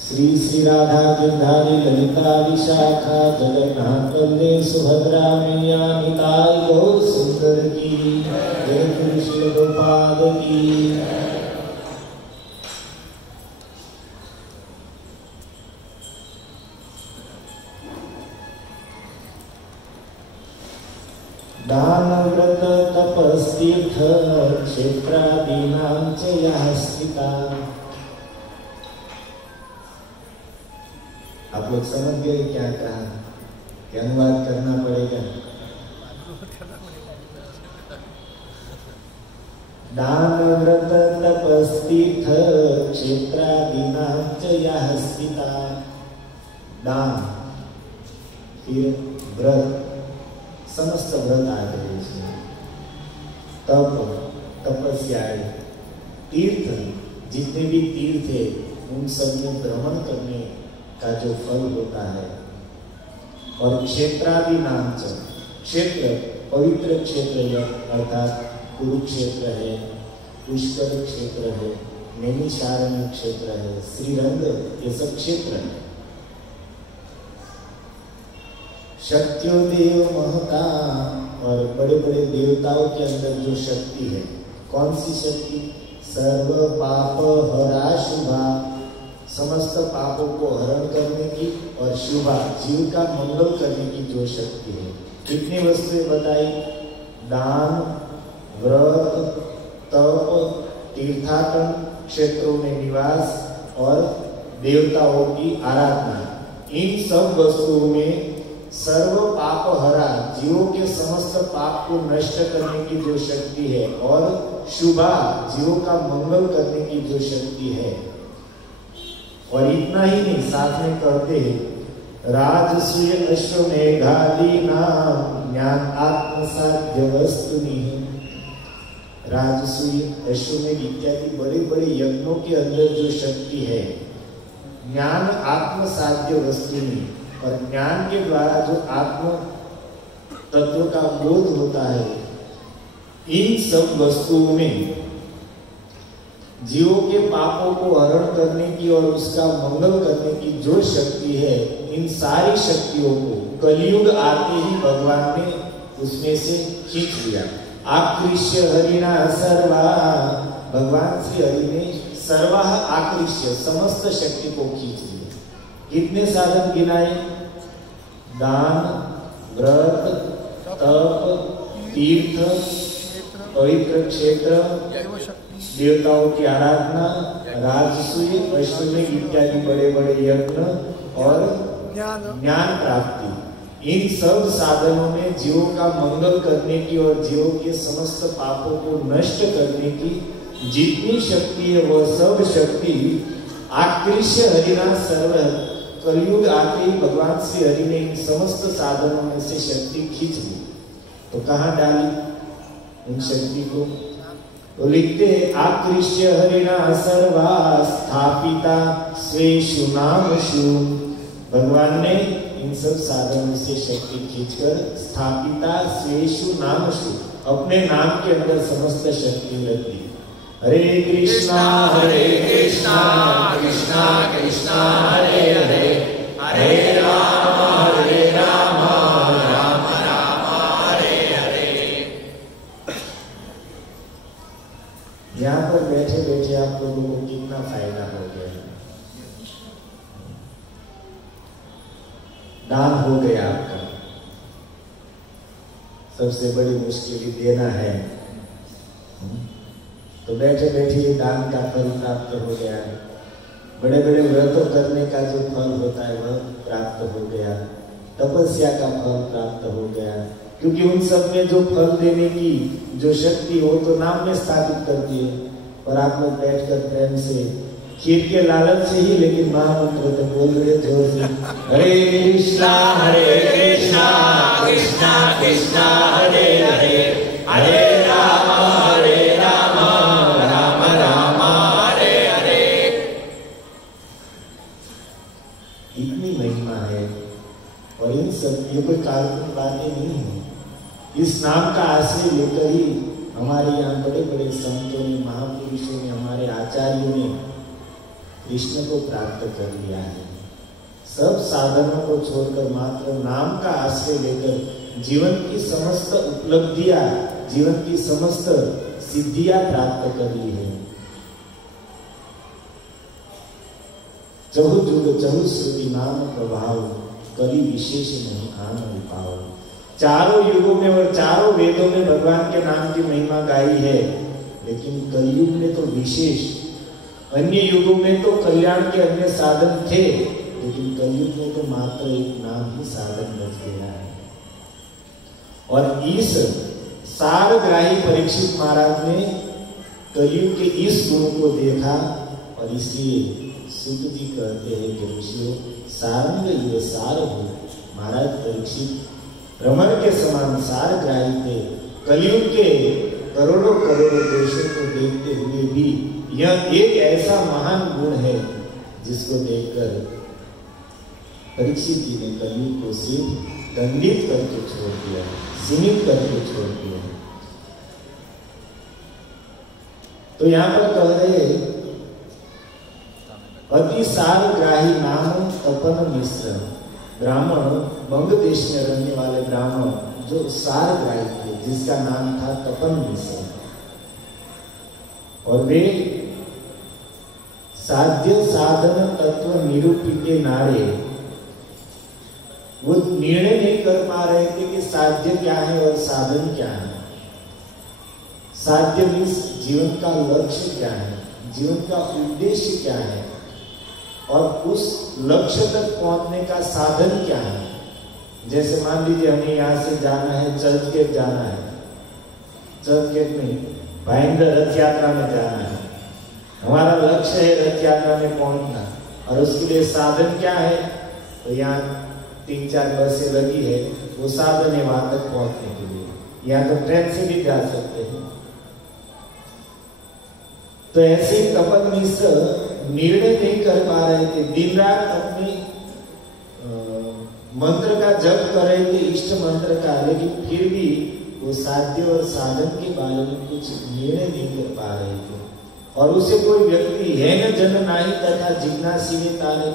श्री श्री राधा गिरधारी ललिता विशाखा जगन्नाथ बलदेव सुभद्रा मैया निताई गौर सुंदर की जय गुरु श्री गोपाद की। दान व्रत तपस्तीर्थ क्षेत्रादीनां च यः स्थिता। आप लोग समझ गए क्या कहा? क्या अनुवाद करना पड़ेगा? दान व्रत तपस्तीर्थ क्षेत्रादीनां च यः स्थिता। दान, फिर व्रत, समस्त व्रत आ गए इसमें। तप, तपस्याएं, तीर्थ, जितने भी तीर्थ है उन सब में भ्रमण करने का जो फल होता है। और क्षेत्रादि नाम च, क्षेत्र पवित्र क्षेत्र अर्थात कुरुक्षेत्र है, पुष्कर क्षेत्र है, नैमिषारण्य क्षेत्र है, श्रीरंग, ये सब क्षेत्र है। शक्त्योदेव महता, और बड़े बड़े देवताओं के अंदर जो शक्ति है, कौन सी शक्ति? सर्व पाप हरा शुभा, समस्त पापों को हरण करने की, और शुभा, जीव का मंगल करने की जो शक्ति है। कितनी वस्तुएं बताई? दान, व्रत, तप, तीर्थाटन, क्षेत्रों में निवास और देवताओं की आराधना। इन सब वस्तुओं में सर्व पाप हरा, जीवों के समस्त पाप को नष्ट करने की जो शक्ति है, और शुभा, जीवों का मंगल करने की जो शक्ति है। और इतना ही नहीं, साथ में कहते हैं राजसूय अश्वमेधादि नाम ज्ञान आत्मसाध्य वस्तुनि। राजसूय, अश्वमेध इत्यादि बड़े बड़े यज्ञों के अंदर जो शक्ति है, ज्ञान आत्मसाध्य वस्तुनि, और ज्ञान के द्वारा जो आत्म तत्व का बोध होता है, इन सब वस्तुओं में जीवों के पापों को हरण करने की और उसका मंगल करने की जो शक्ति है, इन सारी शक्तियों को कलयुग आते ही भगवान ने उसमें से खींच लिया। आकृष्य हरिणा सर्वा, भगवान श्री हरि ने सर्वा आकृष्य, समस्त शक्ति को खींच लिया। कितने साधन गिनाए? दान, व्रत, तप, तीर्थ, पवित्र क्षेत्र, देवताओं की आराधना, राजसूय, अश्वमेध इत्यादि बड़े बड़े यज्ञ और ज्ञान प्राप्ति। इन सब साधनों में जीवों का मंगल करने की और जीवों के समस्त पापों को नष्ट करने की जितनी शक्ति है, वह सब शक्ति आकृष्य हरिना सर्व, कलयुग आते ही भगवान श्री हरि ने इन समस्त साधनों में से शक्ति खींच ली। तो कहाँ डाली उन शक्ति को? तो लिखते हैं आकृष्य हरिणा सर्वा स्थापिता स्वेषु नामषु। भगवान ने इन सब साधनों से शक्ति खींचकर स्थापिता स्वेषु नामषु, अपने नाम के अंदर समस्त शक्ति रख दी। हरे कृष्णा कृष्णा कृष्णा हरे हरे, हरे राम राम राम हरे हरे। यहाँ पर बैठे बैठे आप लोगों को कितना फायदा हो गया। दान हो गया आपका। सबसे बड़ी मुश्किल देना है, तो बैठे बैठे ये दान का फल प्राप्त हो गया। बड़े बड़े व्रतों करने का जो फल होता है वह प्राप्त हो गया। तपस्या का फल प्राप्त हो गया, क्योंकि उन सब में जो फल देने की जो शक्ति हो तो नाम में स्थापित करती है। और आप लोग बैठकर प्रेम से, खीर के लालच से ही, लेकिन महामंत्र तो बोल रहे जोर से, हरे कृष्णा कृष्णा कृष्णा हरे हरे, हरे राम राम राम हरे हरे। इतनी महिमा है। और इन सब ये कोई काल्पनिक बातें नहीं है। इस नाम का आश्रय लेकर ही हमारे यहाँ बड़े बड़े संतों ने, महापुरुषों ने, हमारे आचार्यों ने कृष्ण को प्राप्त कर लिया है। सब साधनों को छोड़कर मात्र नाम का आश्रय लेकर जीवन की समस्त उपलब्धियां, जीवन की समस्त सिद्धियां प्राप्त कर ली है। चहु जुग चहु श्रुति नाम प्रभाव, कली विशेष नहीं आन पाओ। चारों युगों में और चारों वेदों में भगवान के नाम की महिमा गाई है, लेकिन कलयुग में तो विशेष। अन्य युगों में तो कल्याण के अन्य साधन थे, लेकिन कलयुग में तो मात्र एक नाम ही साधन बच गया है। और इस सारग्राही परीक्षित महाराज ने कलयुग के इस गुण को देखा, और इसलिए सूत जी कहते हैं कि ऋषियों सारंग ये सार हो। महाराज परीक्षित भ्रमर के समान सारग्राही थे। कलयुग के करोड़ों करोड़ों देशों को देखते हुए भी यह एक ऐसा महान गुण है जिसको देखकर परीक्षित जी ने कलयुग को सिर्फ दंडित करके छोड़ दिया, सीमित करके छोड़ दिया। तो यहां पर कह रहे अति सारग्राही नाम तपन मिश्र। ब्राह्मण, बंग देश में रहने वाले ब्राह्मण जो सारग्राही थे, जिसका नाम था तपन मिश्र, और वे साध्य साधन तत्व निरूपिते नारे, वो निर्णय नहीं कर पा रहे थे कि साध्य क्या है और साधन क्या है। साध्य मीन्स जीवन का लक्ष्य क्या है, जीवन का उद्देश्य क्या है, और उस लक्ष्य तक पहुंचने का साधन क्या है। जैसे मान लीजिए हमें यहाँ से जाना है, चर्च गेट जाना है, चर्च गेट में भाईंद्र रथ यात्रा में जाना है। हमारा लक्ष्य है रथ यात्रा में पहुंचना, और उसके लिए साधन क्या है? तो यहाँ 3-4 बसें लगी है, वो साधन है वहां तक पहुंचने के लिए। यहाँ तो ट्रेन से भी जा सकते हैं। तो ऐसे ही तपन मिश्र निर्णय नहीं कर पा रहे थे, दिन रात अपने मंत्र का जप कर रहे थे, इष्ट मंत्र का, लेकिन फिर भी वो साध्य और साधन के बारे में कुछ निर्णय नहीं कर पा रहे थे। और उसे कोई व्यक्ति है न जन नाही तथा जिज्ञासी में तारे,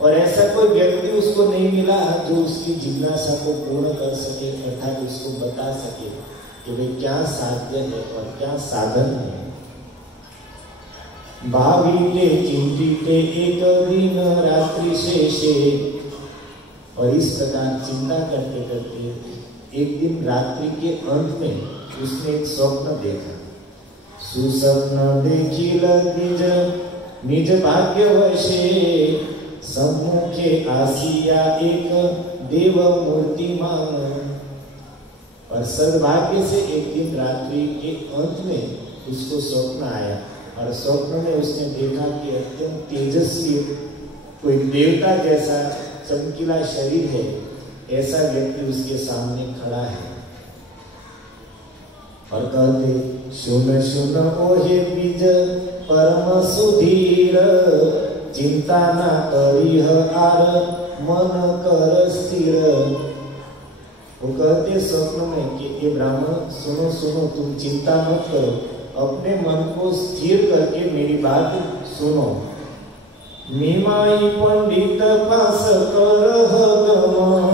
और ऐसा कोई व्यक्ति उसको नहीं मिला जो उसकी जिज्ञासा को पूर्ण कर सके, अर्थात उसको बता सके कि वे क्या साध्य है और क्या साधन है। भाविते चिंतिते एक दिन रात्रि शेषे, और इस प्रकार चिंता करते करते एक दिन रात्रि के अंत में उसने एक स्वप्न देखा। सुसप्न देखिल निज भाग्य वशे, सम्मुखे आसिया एक देव मूर्तिमान। और सद्भाग्य से एक दिन रात्रि के अंत में उसको स्वप्न आया, और स्वप्न में उसने देखा कि अत्यंत तेजस्वी कोई देवता जैसा चमकीला शरीर है, ऐसा व्यक्ति उसके सामने खड़ा है। और कहते सुन सुन ओहे बीज परम सुधीर, चिंता ना करीह आर मन कर स्थिर। वो कहते स्वप्न में कि ये ब्राह्मण सुनो सुनो, तुम चिंता मत करो, अपने मन को स्थिर करके मेरी बात सुनो। मीमाई पंडित पास करह गमन,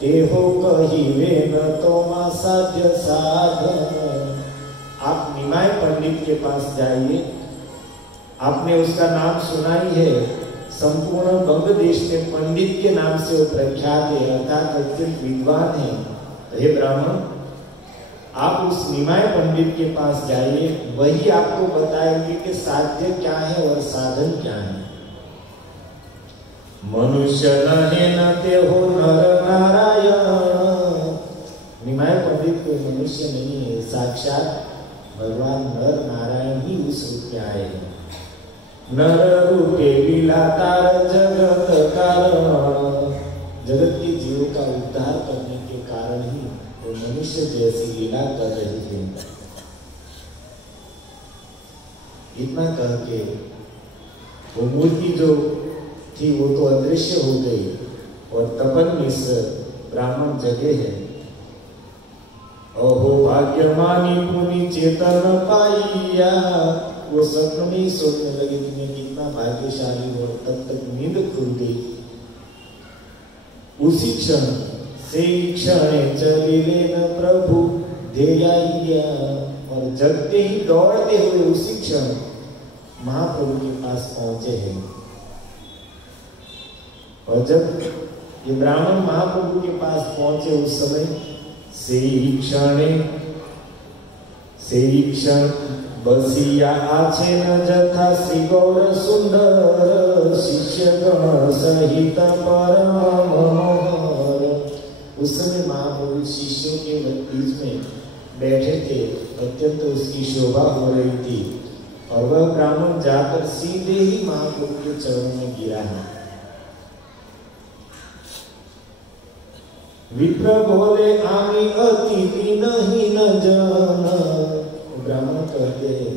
तेहो कहिवे न तोमा साध्य साधन। आप निमाय पंडित के पास जाइए, आपने उसका नाम सुना ही है, संपूर्ण बंग देश में पंडित के नाम से वो प्रख्यात है, अर्थात अत्यंत विद्वान है। तो हे ब्राह्मण, आप उस निमाय पंडित के पास जाइए, वही आपको बताएंगे कि साध्य क्या है और साधन क्या है। मनुष्य नहे न ते हो नर नारायण, निमाय पंडित कोई मनुष्य नहीं है, साक्षात भगवान नर नारायण ही उस रूप में आए हैं। नर रूपे विलातार जगत कारण, जगत के जीवों का उद्धार करने के कारण ही वो मनुष्य जैसी लीला कर रही थी। इतना कह के वो मूर्ति जो थी वो तो अदृश्य हो गई, और तपन मिश्र ब्राह्मण जगे है। अहो भाग्यमानी पुनि चेतन पाइया, वो सपन में ही सोचने लगे कि मैं कितना भाग्यशाली हूं, तब तक नींद खुल गई। उसी क्षण से क्षण चलिले न प्रभु ध्येया, और जगते ही दौड़ते हुए उसी क्षण महाप्रभु के पास पहुंचे हैं। और जब ये ब्राह्मण महाप्रभु के पास पहुंचे उस समय से क्षण बसिया आछे न जथा श्री गौर सुंदर, शिष्य गण सहित परम मनोहर। उस समय महाप्रभु शिष्यों के बीच में बैठे थे, अत्यंत उसकी शोभा हो रही थी, और वह ब्राह्मण जाकर सीधे ही महाप्रभु के चरणों में गिरा है। विप्र बोले आमी अतिथि नहीं न जाना, ब्राह्मण कहते हैं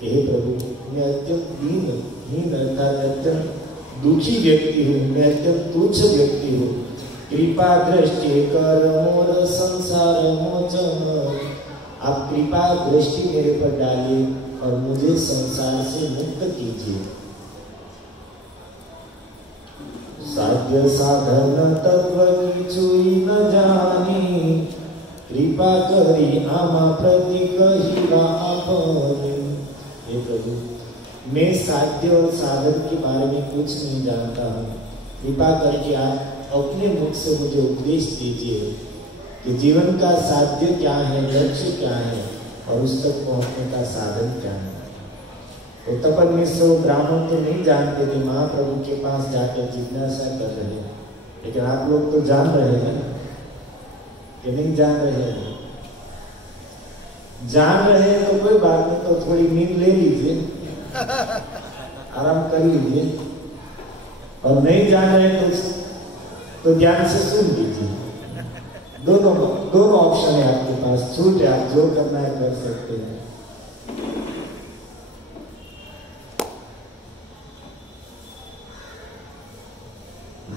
कि हे प्रभु, मैं अत्यंत दीन अर्थात अत्यंत दुखी व्यक्ति हूँ, मैं अत्यंत तुच्छ व्यक्ति हूँ, कृपा दृष्टि कर मोर संसार मोचन। आप कृपा दृष्टि मेरे पर डालिए और मुझे संसार से मुक्त कीजिए। साध्य साधन तत्व किछुई न जानी, कृपा करी आमा प्रति कहिबा आपने। हे प्रभु, मैं साध्य और साधन के बारे में कुछ नहीं जानता हूँ, कृपा करके आप अपने मुख से मुझे उपदेश दीजिए कि जीवन का साध्य क्या है, लक्ष्य क्या है, और उस तक पहुंचने का साधन क्या है। तो तपन मिश्र ब्राह्मण तो नहीं जानते थे, महाप्रभु के पास जाकर जिज्ञासा कर रहे हैं लेकिन आप लोग तो जान रहे हैं कि नहीं जान रहे हैं? जान रहे हैं तो कोई बात नहीं, तो थोड़ी नींद ले लीजिए, आराम कर लीजिए, और नहीं जान रहे तो ध्यान से सुन लीजिए। दोनों ऑप्शन है आपके पास, छूट है, आप जो करना है कर सकते हैं।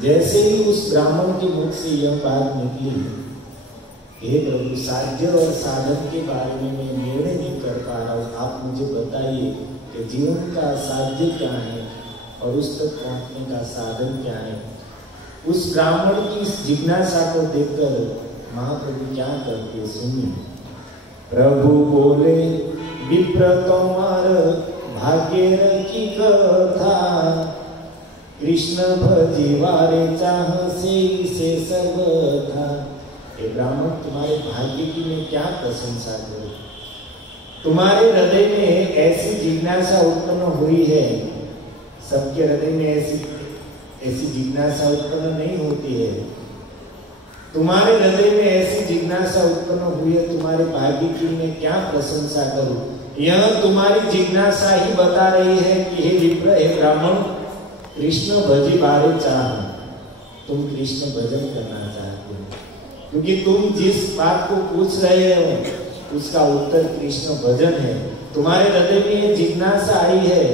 जैसे ही उस ब्राह्मण के मुख से यह बात निकली, हे प्रभु, साध्य और साधन के बारे में मैं निर्णय नहीं कर पा रहा हूँ, आप मुझे बताइए कि जीवन का साध्य क्या है और उस तक पहुंचने का साधन क्या है। उस ब्राह्मण की इस जिज्ञासा को देखकर महाप्रभु क्या करते सुनिए। प्रभु बोले, विप्र तुम्हार भाग्य की कथा, कृष्ण भजीवारे चाह से सर्वथा। हे ब्राह्मण, तुम्हारे भाग्य की मैं क्या प्रशंसा करूं। तुम्हारे हृदय में ऐसी जिज्ञासा उत्पन्न हुई है। सबके हृदय में ऐसी जिज्ञासा उत्पन्न नहीं होती है। तुम्हारे हृदय में ऐसी जिज्ञासा उत्पन्न हुई है, तुम्हारे भाग्य की मैं क्या प्रशंसा करूं। यह तुम्हारी जिज्ञासा ही बता रही है कि हे विप्र, हे ब्राह्मण, कृष्ण भजी बारे चाह, तुम कृष्ण भजन करना चाहते हो, क्योंकि तुम जिस बात को पूछ रहे हो उसका उत्तर कृष्ण भजन है। तुम्हारे हृदय में ये जिज्ञासा आई है,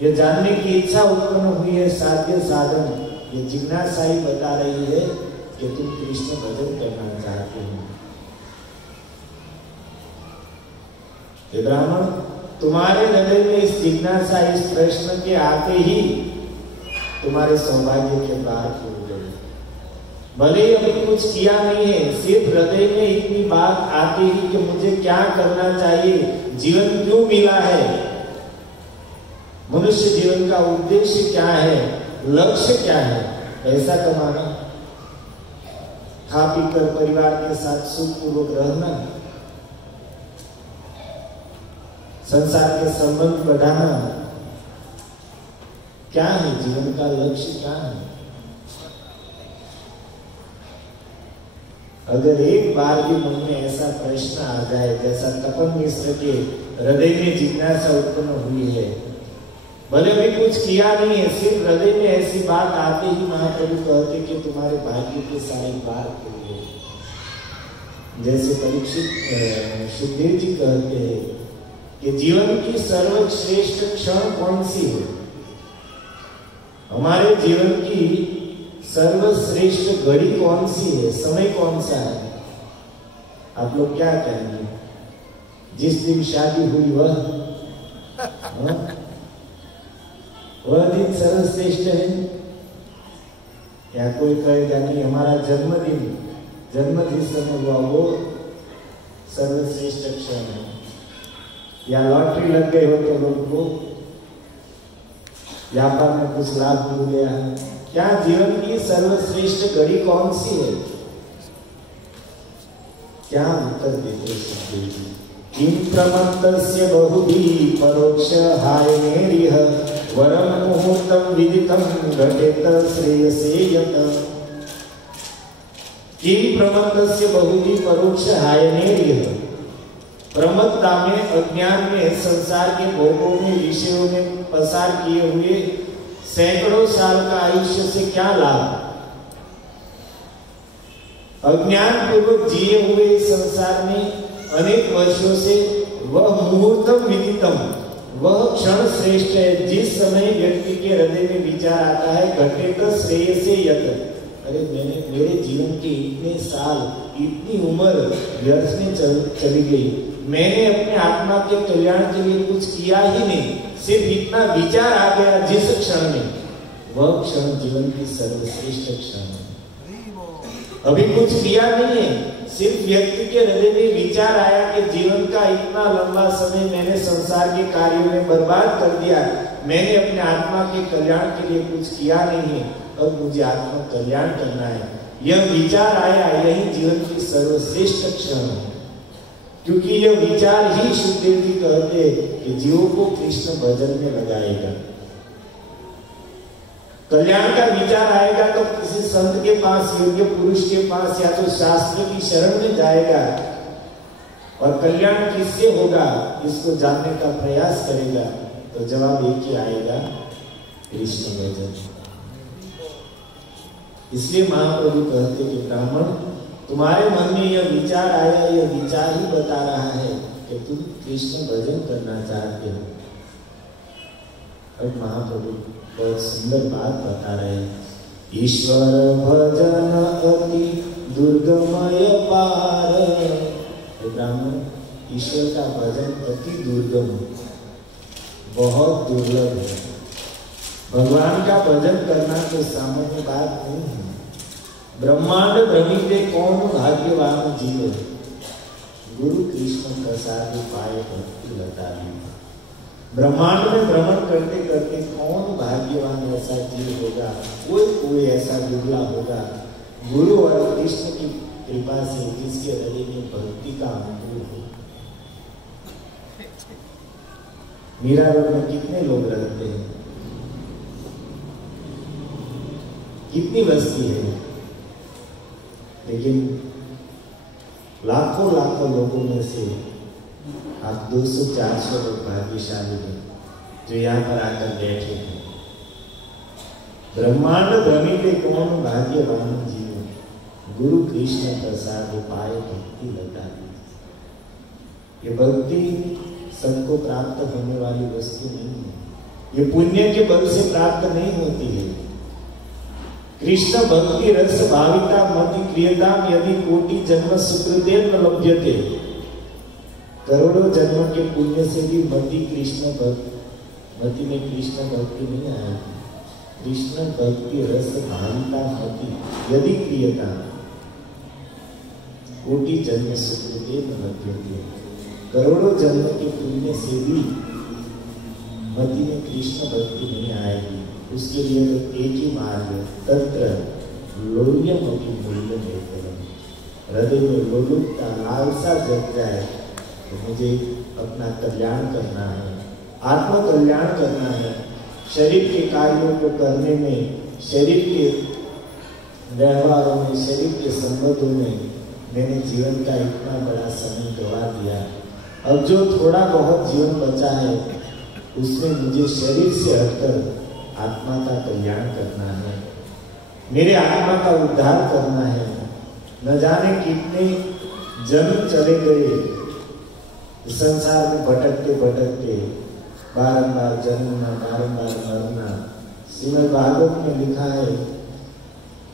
ये जानने की इच्छा उत्पन्न हुई है, साध्य साधन, ये जिज्ञासा ही बता रही है कि तुम कृष्ण भजन करना चाहते हो। हे ब्राह्मण, तुम्हारे हृदय में इस जिज्ञासा, इस प्रश्न के आते ही तुम्हारे सौभाग्य के द्वार खुल गए। भले ही अभी कुछ किया नहीं है, सिर्फ हृदय में इतनी बात आती ही कि मुझे क्या करना चाहिए, जीवन क्यों मिला है, मनुष्य जीवन का उद्देश्य क्या है, लक्ष्य क्या है। पैसा कमाना, खा पी कर परिवार के साथ सुखपूर्वक रहना, संसार के संबंध बढ़ाना, क्या है जीवन का लक्ष्य, क्या है। अगर एक बार भी मन में ऐसा प्रश्न आ जाए, जैसा तपन मिश्र के हृदय में जिज्ञासा उत्पन्न हुई है, भले भी कुछ किया नहीं है, सिर्फ हृदय में ऐसी बात आते ही महाप्रभु कहते कि तुम्हारे भाग्य के सारे द्वार खुल गए। जैसे परीक्षित सुखदेव जी कहते हैं कि जीवन की सर्वश्रेष्ठ क्षण कौन सी है। हमारे जीवन की सर्वश्रेष्ठ घड़ी कौन सी है, समय कौन सा है। आप लोग क्या कहेंगे? जिस दिन शादी हुई वह दिन सर्वश्रेष्ठ है, या कोई कहेगा नहीं हमारा जन्म जिस समय हुआ वो सर्वश्रेष्ठ क्षण है, या लॉटरी लग गई हो तो लोगों को व्यापार में कुछ लाभ मिल गया। क्या जीवन की सर्वश्रेष्ठ घड़ी कौन सी है? क्या उत्तर देते सुखदेव जी? किम प्रमत्तस्य बहुधी परोक्ष हायनेरिह वरम मुहूर्तम विदितम घटेत श्रेयसे यत। किम प्रमत्तस्य बहुधी परोक्ष हायनेरिह, प्रमत्ता में, अज्ञान में, संसार के भोगों में, विषयों में पसार किए हुए सैकड़ों साल का आयुष्य से क्या लाभ। अज्ञान पूर्वक जिए हुए संसार में अनेक वर्षों से वह मुहूर्तम विदितम, वह क्षण श्रेष्ठ है जिस समय व्यक्ति के हृदय में विचार आता है घटे तो श्रेय से यत। अरे मेरे जीवन के इतने साल, इतनी उम्र व्यर्थ में चली गई, मैंने अपने आत्मा के कल्याण के लिए कुछ किया ही नहीं, सिर्फ इतना विचार आ गया जिस क्षण में, वह क्षण जीवन की सर्वश्रेष्ठ क्षण है। अभी कुछ किया नहीं है, सिर्फ व्यक्ति के हृदय में विचार आया कि जीवन का इतना लंबा समय मैंने संसार के कार्यों में बर्बाद कर दिया, मैंने अपने आत्मा के कल्याण के लिए कुछ किया नहीं है, अब मुझे आत्मा कल्याण करना है। यह विचार आया, यही जीवन की सर्वश्रेष्ठ क्षण है, क्योंकि यह विचार ही सुखदेव जी कहते कि जीवों को कृष्ण भजन में लगाएगा। कल्याण का विचार आएगा तो किसी संत के पास, योग्य पुरुष के पास, या तो शास्त्र की शरण में जाएगा और कल्याण किससे होगा इसको जानने का प्रयास करेगा। तो जवाब एक ही आएगा, कृष्ण भजन। इसलिए महाप्रभु कहते कि ब्राह्मण, तुम्हारे मन में यह विचार आया, यह विचार ही बता रहा है कि तुम कृष्ण भजन करना चाहते हो। अब महाप्रभु बहुत सुंदर बात बता रहे हैं, ईश्वर भजन अति दुर्गमय पार। ब्राह्मण, ईश्वर का भजन अति दुर्गम, बहुत दुर्लभ है। भगवान का भजन करना कोई सामान्य बात नहीं है। ब्रह्मांड भ्रमिते कौन भाग्यवान जीव, गुरु कृष्ण प्रसाद पाए भक्ति लता। ब्रह्मांड में भ्रमण करते करते कौन भाग्यवान ऐसा जीव होगा, कोई ऐसा दुर्लभ होगा गुरु और कृष्ण की कृपा से जिसके हृदय में भक्ति का अनुभव हो। मीरा रोड में कितने लोग रहते हैं, कितनी बस्ती है, लेकिन लाखों लाखों लोगों में से आप 200-400 लोग भाग्यशाली हैं जो यहाँ पर आकर बैठे हैं। ब्रह्मांड भ्रमिते कौन भाग्यवान जीव, गुरु कृष्ण प्रसाद पाए भक्ति लता। ये भक्ति सबको प्राप्त होने वाली वस्तु नहीं है, ये पुण्य के बल से प्राप्त नहीं होती है। कृष्ण भक्ति रस भाविता मति क्रियताम यदि कोटि जन्म सुकृतेन न लभ्यते। करोड़ों जन्म के पुण्य से भी मति में कृष्ण भक्ति नहीं आएगी। कृष्ण भक्ति रस भाविता मति यदि क्रियता कोटि जन्म सुकृतेन न लभ्यते। करोड़ों जन्म के पुण्य से भी मति में कृष्ण भक्ति नहीं आएगी। उसके लिए तो एक ही मार्ग है, तत्र लोल्यम अपनी मूल्य में। हृदय में लोलुपता लालसा जग जाए तो मुझे अपना कल्याण करना है, आत्म कल्याण करना है। शरीर के कार्यों को करने में, शरीर के व्यवहारों में, शरीर के संबंधों में मैंने जीवन का इतना बड़ा समय गवा दिया। अब जो थोड़ा बहुत जीवन बचा है उसमें मुझे शरीर से हटकर आत्मा का कल्याण करना है, मेरे आत्मा का उद्धार करना है। न जाने कितने जन्म चले गए संसार में भटकते भटकते, बारंबार जन्मना, बारंबार मरना। श्रीमद् भागवत में लिखा है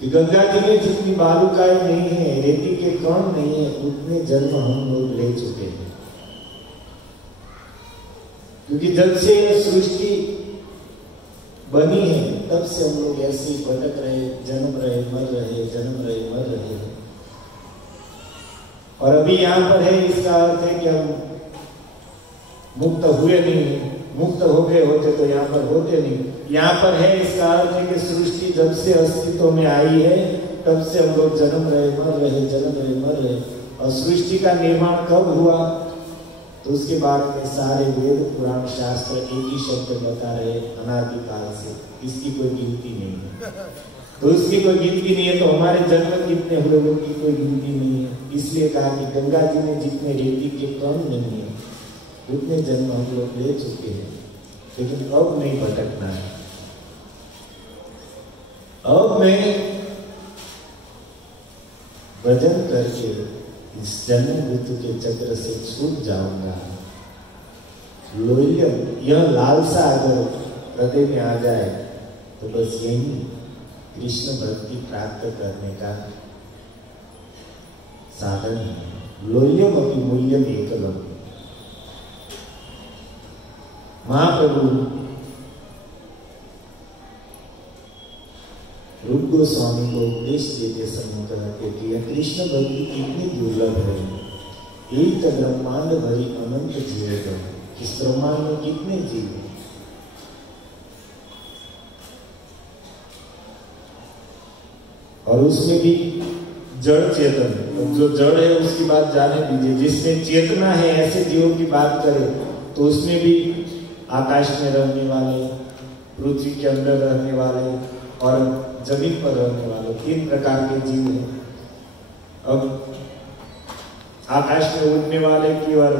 कि गंगा जी में जितनी बालुकाएं नहीं है, रेती के कण नहीं है, उतने जन्म हम लोग ले चुके हैं। क्योंकि जब से सृष्टि बनी है तब से हम लोग ऐसे ही भटक रहे, जन्म रहे, मर रहे, जन्म रहे, मर रहे। और अभी यहाँ पर है, इसका अर्थ है कि हम मुक्त हुए नहीं, मुक्त हो गए होते तो यहाँ पर होते नहीं। यहाँ पर है, इसका अर्थ है कि सृष्टि जब से अस्तित्व में आई है तब से हम लोग जन्म रहे, मर रहे, जन्म रहे, मर रहे। और सृष्टि का निर्माण कब हुआ, तो उसके बाद में सारे वेद पुराण शास्त्र एक ही शब्द बता रहे, अनादिकाल से। इसकी कोई गिनती नहीं है, तो उसकी कोई गिनती नहीं है। तो हमारे जन्म कितने हुए उनकी कोई गिनती नहीं है। इसलिए कहा कि गंगा जी में जितने रेती के कण नहीं है उतने जन्म हम लोग ले चुके हैं, लेकिन अब नहीं भटकना है। अब मैं भजन करके इस जन्म मृत्यु के चक्र से छूट जाऊंगा। लोहिया, यह लालसा अगर हृदय में आ जाए तो बस यही कृष्ण भक्ति प्राप्त करने का साधन है। लोहियम अपनी मूल्यम एकलम। महाप्रभु रूप गोस्वामी को उपदेश देते समय कहते कि यह कृष्ण भक्ति कितनी दुर्लभ है। यही तो ब्रह्मांड भरी अनंत जीव, इस ब्रह्मांड में कितने जीव हैं। और उसमें भी जड़ चेतन, जो जड़ है उसकी बात जाने दीजिए। जिसमें चेतना है ऐसे जीवों की बात करें तो उसमें भी आकाश में रहने वाले, पृथ्वी के अंदर रहने वाले, और जमीन पर रहने वाले, 3 प्रकार के जीव हैं। अब आकाश में उड़ने वाले की और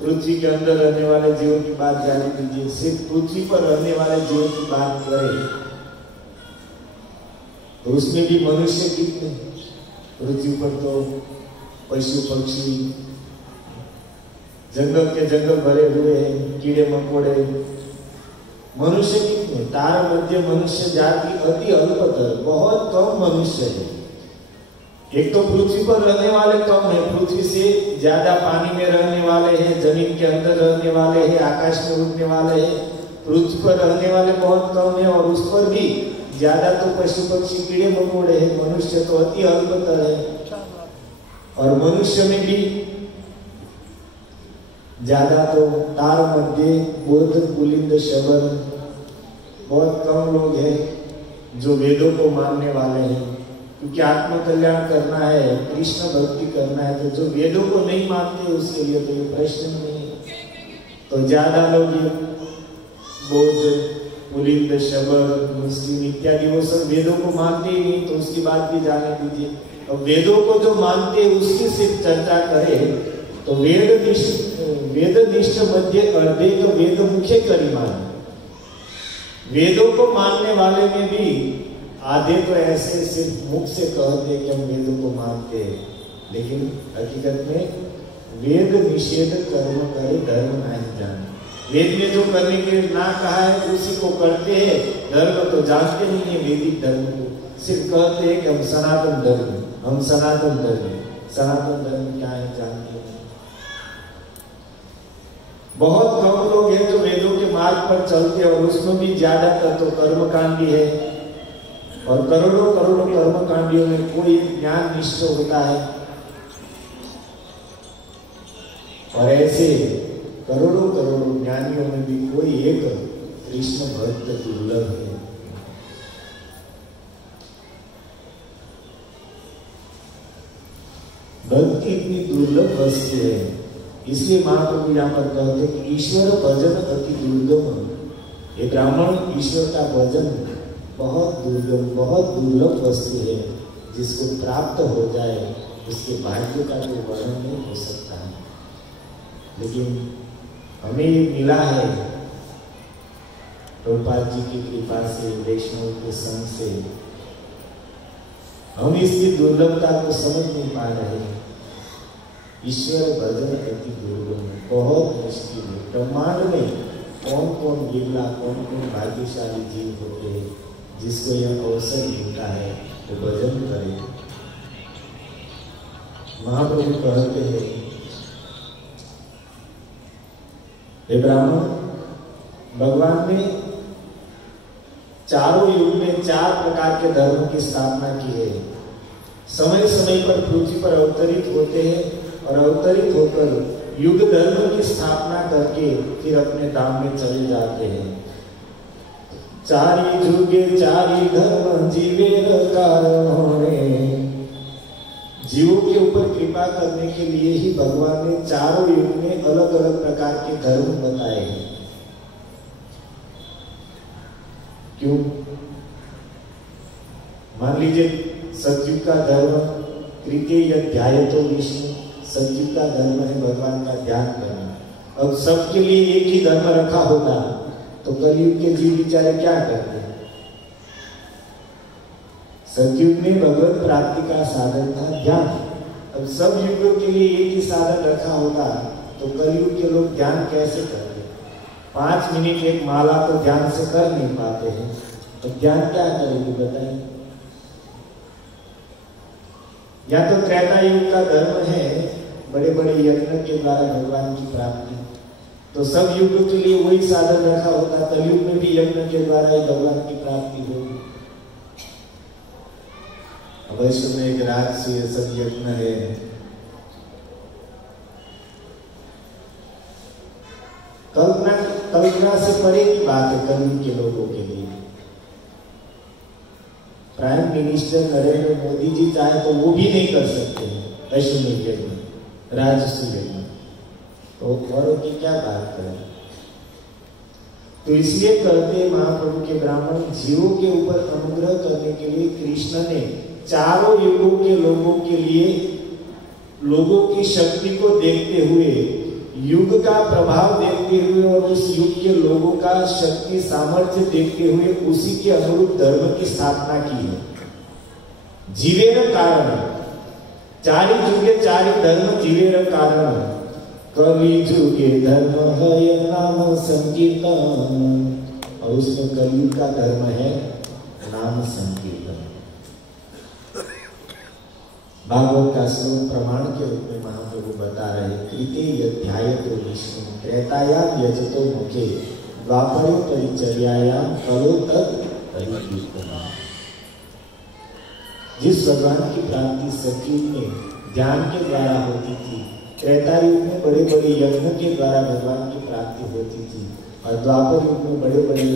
पृथ्वी के अंदर रहने वाले जीवों की बात जाने दीजिए। सिर्फ पृथ्वी पर रहने वाले जीवों की बात करें तो उसमें भी मनुष्य कितने? पृथ्वी पर तो पशु पक्षी, जंगल के जंगल भरे हुए हैं, कीड़े मकोड़े। मनुष्य कितने? तारा मध्य मनुष्य जाति अति अल्पतर, बहुत कम मनुष्य है। एक तो पृथ्वी पर रहने वाले कम है, पृथ्वी से ज्यादा पानी में रहने वाले हैं, जमीन के अंदर रहने वाले हैं, आकाश में उड़ने वाले हैं। पृथ्वी पर रहने वाले बहुत कम है और उस पर भी ज्यादा तो पशु पक्षी कीड़े मकोड़े हैं। मनुष्य तो अति अल्पतर है। और मनुष्य में भी ज्यादा तो तार मध्य बुद्ध पुलिंद शबर, बहुत कम लोग हैं जो वेदों को मानने वाले हैं। क्योंकि आत्म कल्याण करना है, कृष्ण भक्ति करना है, तो जो वेदों को नहीं मानते उसके लिए तो ये प्रश्न नहीं है। तो ज्यादा लोग ये बौद्ध पुलिंद शबर मुस्लिम इत्यादि वो सब वेदों को मानते ही नहीं, तो उसकी बात भी जाने दीजिए। अब वेदों को जो मानते हैं उसकी सिर्फ चर्चा करें तो वेदनिष्ठ मध्य अर्धेक वेद मुख्य करिमान। वेदों को मानने वाले में भी आधे तो ऐसे सिर्फ मुख से कहते कि हम वेदों को मानते हैं, लेकिन हकीकत में वेद निषेध कर्म करे धर्म नहीं जाने। वेद में जो करने के ना कहा है उसी को करते हैं, धर्म तो जानते नहीं है। वैदिक धर्म को सिर्फ कहते हैं कि हम सनातन धर्म, हम सनातन धर्म। सनातन धर्म क्या है जानते हैं? बहुत कम लोग हैं जो वेदों के मार्ग पर चलते हैं और उसमें भी ज्यादातर तो कर्मकांडी है। और करोड़ों करोड़ों कर्मकांडियों में कोई ज्ञान निष्ठ होता है और ऐसे करोड़ों करोड़ों ज्ञानियों में भी कोई एक कृष्ण भक्त दुर्लभ है। भक्ति इतनी दुर्लभ वस्तु है, इसलिए महाप्रभु यहाँ पर कहते हैं कि ईश्वर भजन अति दुर्गम। ये ब्राह्मण ईश्वर का भजन बहुत दुर्गम, बहुत दुर्लभ वस्तु है। जिसको प्राप्त हो जाए उसके भाग्य का कोई वर्णन नहीं हो सकता है। लेकिन हमें ये मिला है प्रभुपाद जी की कृपा से, वैष्णव के संग से। हम इसकी दुर्लभता को समझ नहीं पा रहे। ईश्वर भजन अति दुर्गम, बहुत मुश्किल है। ब्रह्मांड में कौन कौन बिरला, कौन कौन भाग्यशाली जीव होते हैं जिसको यह अवसर मिलता है वो भजन करे। महाप्रभु कहते हैं, हे ब्राह्मण, भगवान ने चारों युग में 4 प्रकार के धर्म की स्थापना की है। समय समय पर पृथ्वी पर अवतरित होते हैं और अवतरित होकर युग धर्म की स्थापना करके फिर अपने धाम में चले जाते हैं। चारी जुगे चारी धर्म जीवे जीवों के ऊपर कृपा करने के लिए ही भगवान ने चारों युग में अलग अलग प्रकार के धर्म बताए हैं। क्यों? मान लीजिए सतयुग का धर्म तृतीय ध्यायतो विष्णु, सतयुग का धर्म है भगवान का ध्यान करना। अब सबके लिए एक ही धर्म रखा होता तो कलयुग के जीव बेचारे क्या करते? सतयुग में भगवत प्राप्ति का साधन था ध्यान। अब सब युगों के लिए एक ही साधन रखा होता तो कलयुग के लोग ध्यान कैसे करते? 5 मिनट एक माला तो ध्यान से कर नहीं पाते हैं, तो ध्यान क्या करेंगे बताइए? या तो त्रेता युग का धर्म है बड़े बड़े यज्ञ के द्वारा भगवान की प्राप्ति, तो सब युग के लिए वही साधन रखा होता। कलयुग में भी यज्ञ के द्वारा ही भगवान की प्राप्ति होगी। अवश्य में एक राजसूय सब यज्ञ है। कल्पना से परे की बात है कलयुग के लोगों के लिए। प्राइम मिनिस्टर नरेंद्र मोदी जी चाहे तो वो भी नहीं कर सकते हैं वैष्णव यज्ञ, राजसूय यज्ञ, तो औरों की क्या बात करें। तो इसलिए कहते महाप्रभु के ब्राह्मण जीवों के ऊपर अनुग्रह करने के लिए कृष्ण ने चारों युगों के लोगों के लिए लोगों की शक्ति को देखते हुए, युग का प्रभाव देखते हुए और उस युग के लोगों का शक्ति सामर्थ्य देखते हुए उसी के अनुरूप धर्म की स्थापना की है। जीवेर कारण चारि जुगे चारि धर्म जीवेर कारण कलि जुगे धर्म है नाम संकीर्तन। और उसमें कलयुग का धर्म है नाम संकीर्तन। भागवत का श्लोक प्रमाण के रूप में महाप्रभु बता रहे, कृते यध्यायतो विष्णु त्रेतायाम यजतो मुखे द्वापरे परिचर्यायाम करो तत् परिकीर्तनम्। जिस भगवान की प्राप्ति सतयुग में ध्यान के द्वारा होती थी, त्रेता युग में बड़े बड़े यज्ञ के द्वारा भगवान की प्राप्ति होती थी, और द्वापर युग में बड़े बड़े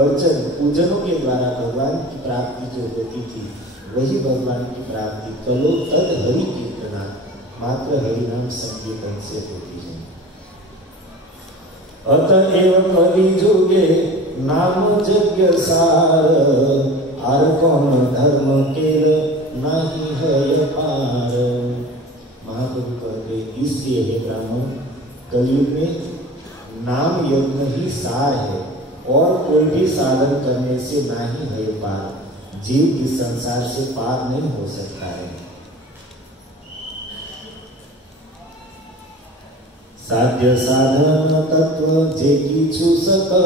अर्चन पूजनों के द्वारा भगवान की प्राप्ति जो होती थी, वही भगवान की प्राप्ति कलो तद हरि कीर्तना मात्र हरिनाम संकीर्तन से होती है। अतएव कलि जुगे नाम यज्ञ सार आर कौन धर्म केल नहीं है पार। महाप्रभु कहते इसलिए हे ब्राह्मण, कलयुग में नाम यज्ञ ही सार है और कोई भी साधन करने से नहीं है पार। जीव इस संसार से पार नहीं हो सकता है। साध्य साधन तत्व जे किछु सकल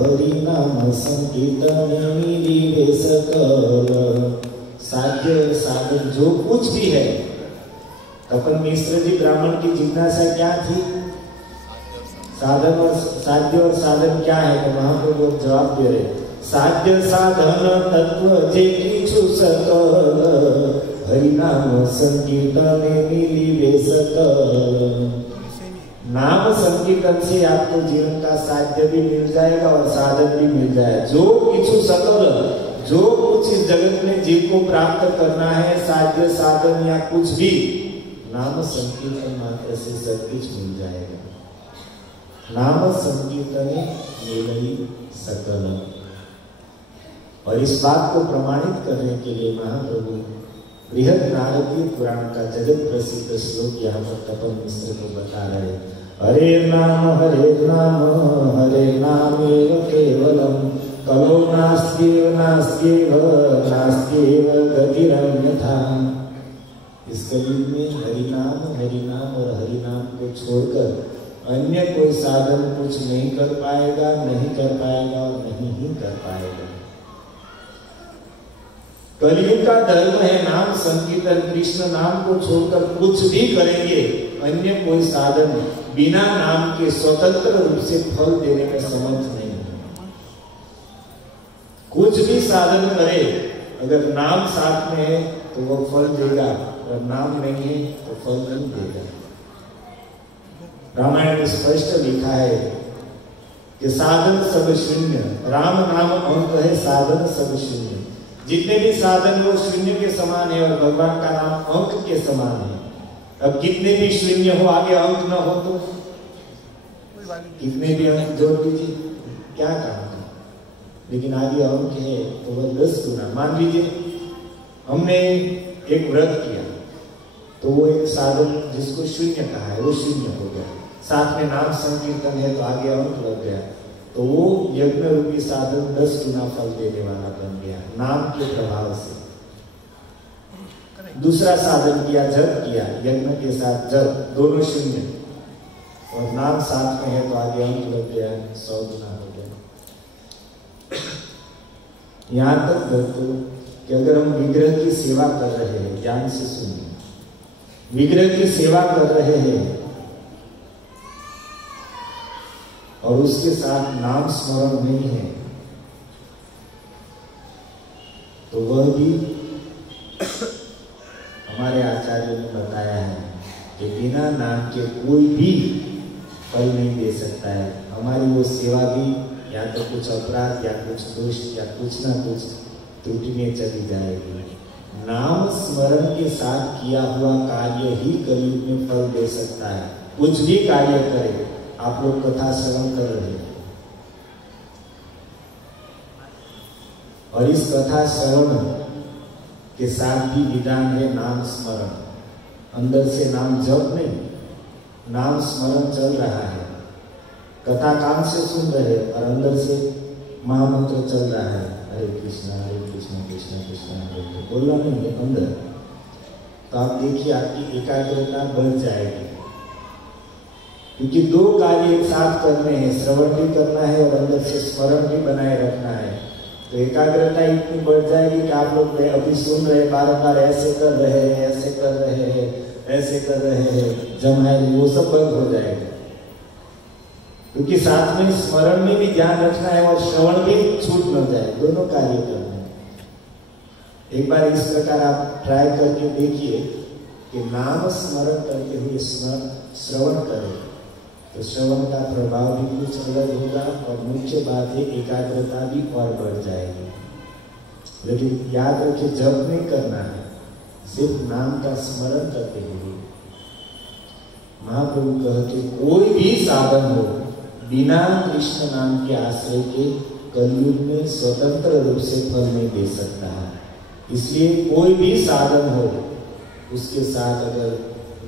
हरि नाम संकीर्तन मिलिवे सकल। साध्य साधन जो कुछ भी है, अपन मिश्र जी ब्राह्मण की जिज्ञासा क्या थी? साधन और साध्य और साधन क्या है? तो महाप्रभु जवाब दे रहे, साध्य साधन तत्व जे किछु सकल हरि नाम संकीर्तन मिलिवे सकल। नाम संकीर्तन से आपको जीवन का साध्य भी मिल जाएगा और साधन भी मिल जाएगा। जो किछु सकल, जो कुछ इस जगत में जीव को प्राप्त करना है, साध्य साधन या कुछ भी, नाम संकीर्तन मात्र से सब कुछ मिल जाएगा। नाम संकीर्तन मिलई सकल। और इस बात को प्रमाणित करने के लिए महाप्रभु बृहद नारदीय पुराण का जगत प्रसिद्ध श्लोक यहाँ पर तपन मिश्र को बता रहे। हरे नाम हरे नाम एव केवलम कलो नास्त्येव नास्त्येव नास्त्येव गतिरन्यथा। इस कलयुग में हरिनाम और हरिनाम को छोड़कर अन्य कोई साधन कुछ नहीं कर पाएगा और नहीं ही कर पाएगा। कलयुग का धर्म है नाम संकीर्तन। कृष्ण नाम को छोड़कर कुछ भी करेंगे, अन्य कोई साधन बिना नाम के स्वतंत्र रूप से फल देने में समर्थ नहीं है। कुछ भी साधन करे, अगर नाम साथ में है तो वो फल देगा, और नाम नहीं है तो फल नहीं देगा। रामायण में स्पष्ट लिखा है कि साधन सब शून्य, राम नाम अंक है, साधन सब शून्य। जितने भी साधन वो शून्य के समान है और भगवान का नाम अंक के समान है। अब कितने भी शून्य हो, आगे अंक न हो तो कितने भी अंक जोड़ दीजिए, क्या काम है? लेकिन आगे अंक है तो वह 10 गुना। मान लीजिए हमने एक व्रत किया तो वो एक साधन जिसको शून्य कहा है वो शून्य हो गया, साथ में नाम संकीर्तन है तो आगे अंक लग गया, तो वो यज्ञ रूपी साधन 10 गुना फल देने वाला बन गया नाम के प्रभाव से। दूसरा साधन किया, जप किया, यज्ञ के साथ जप, दोनों शून्य और नाम साथ में है तो आगे अंक लग गया, 100 गुना हो गया। यहां तक दोस्तों कि अगर हम विग्रह की सेवा कर रहे हैं, ध्यान से सुनिए, विग्रह की सेवा कर रहे हैं और उसके साथ नाम स्मरण नहीं है तो वह भी हमारे आचार्यों ने बताया है कि बिना नाम के कोई भी फल नहीं दे सकता है। हमारी वो सेवा भी या तो कुछ अपराध या कुछ दोष या कुछ ना कुछ त्रुटि में चली जाएगी। नाम स्मरण के साथ किया हुआ कार्य ही कलयुग में फल दे सकता है। कुछ भी कार्य करें, आप लोग कथा श्रवण कर रहे हैं, और इस कथा श्रवण के साथ भी विधान है नाम स्मरण। अंदर से नाम जप नहीं, नाम स्मरण चल रहा है। कथा कान से सुन रहे और अंदर से महामंत्र चल रहा है, हरे कृष्णा कृष्ण कृष्ण हरे हरे, बोलना नहीं है अंदर। तो आप देखिए आपकी एकाग्रता बढ़ जाएगी, क्योंकि दो कार्य एक साथ करने हैं, श्रवण भी करना है और अंदर से स्मरण भी बनाए रखना है। तो एकाग्रता इतनी बढ़ जाएगी कि आप लोग अभी सुन रहे बार ऐसे कर रहे हैं, ऐसे कर रहे हैं, ऐसे कर रहे हैं, जमाए वो सब बंद हो जाएगा। क्योंकि साथ में स्मरण में भी ध्यान रखना है और श्रवण भी छूट न जाए, दोनों कार्य करना है। एक बार इस प्रकार आप ट्राई करके देखिए कि नाम स्मरण करते हुए श्रवण करें, तो श्रवण का प्रभाव भी कुछ अलग होगा और मुख्य बात है एकाग्रता भी और बढ़ जाएगी। लेकिन याद रखिए जप नहीं करना है, सिर्फ नाम का स्मरण करते हुए। महाप्रभु कहते कोई भी साधन हो बिना कृष्ण नाम के आश्रय के कलयुग में स्वतंत्र रूप से फल नहीं दे सकता है। इसलिए कोई भी साधन हो उसके साथ अगर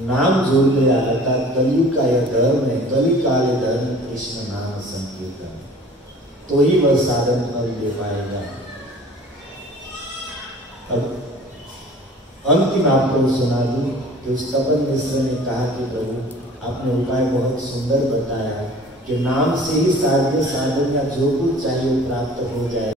नाम जोड़ लिया, अर्थात कलयुग का यह धर्म है, कलि काले धर्म कृष्ण नाम संकीर्तन, तो ही वह साधन फल दे पाएगा। अब अंतिम आपको सुना दूं कि उस तपन मिश्र ने कहा कि प्रभु आपने उपाय बहुत सुंदर बताया कि नाम से ही साध्य साधन या जो कुछ चाहिए प्राप्त हो जाए।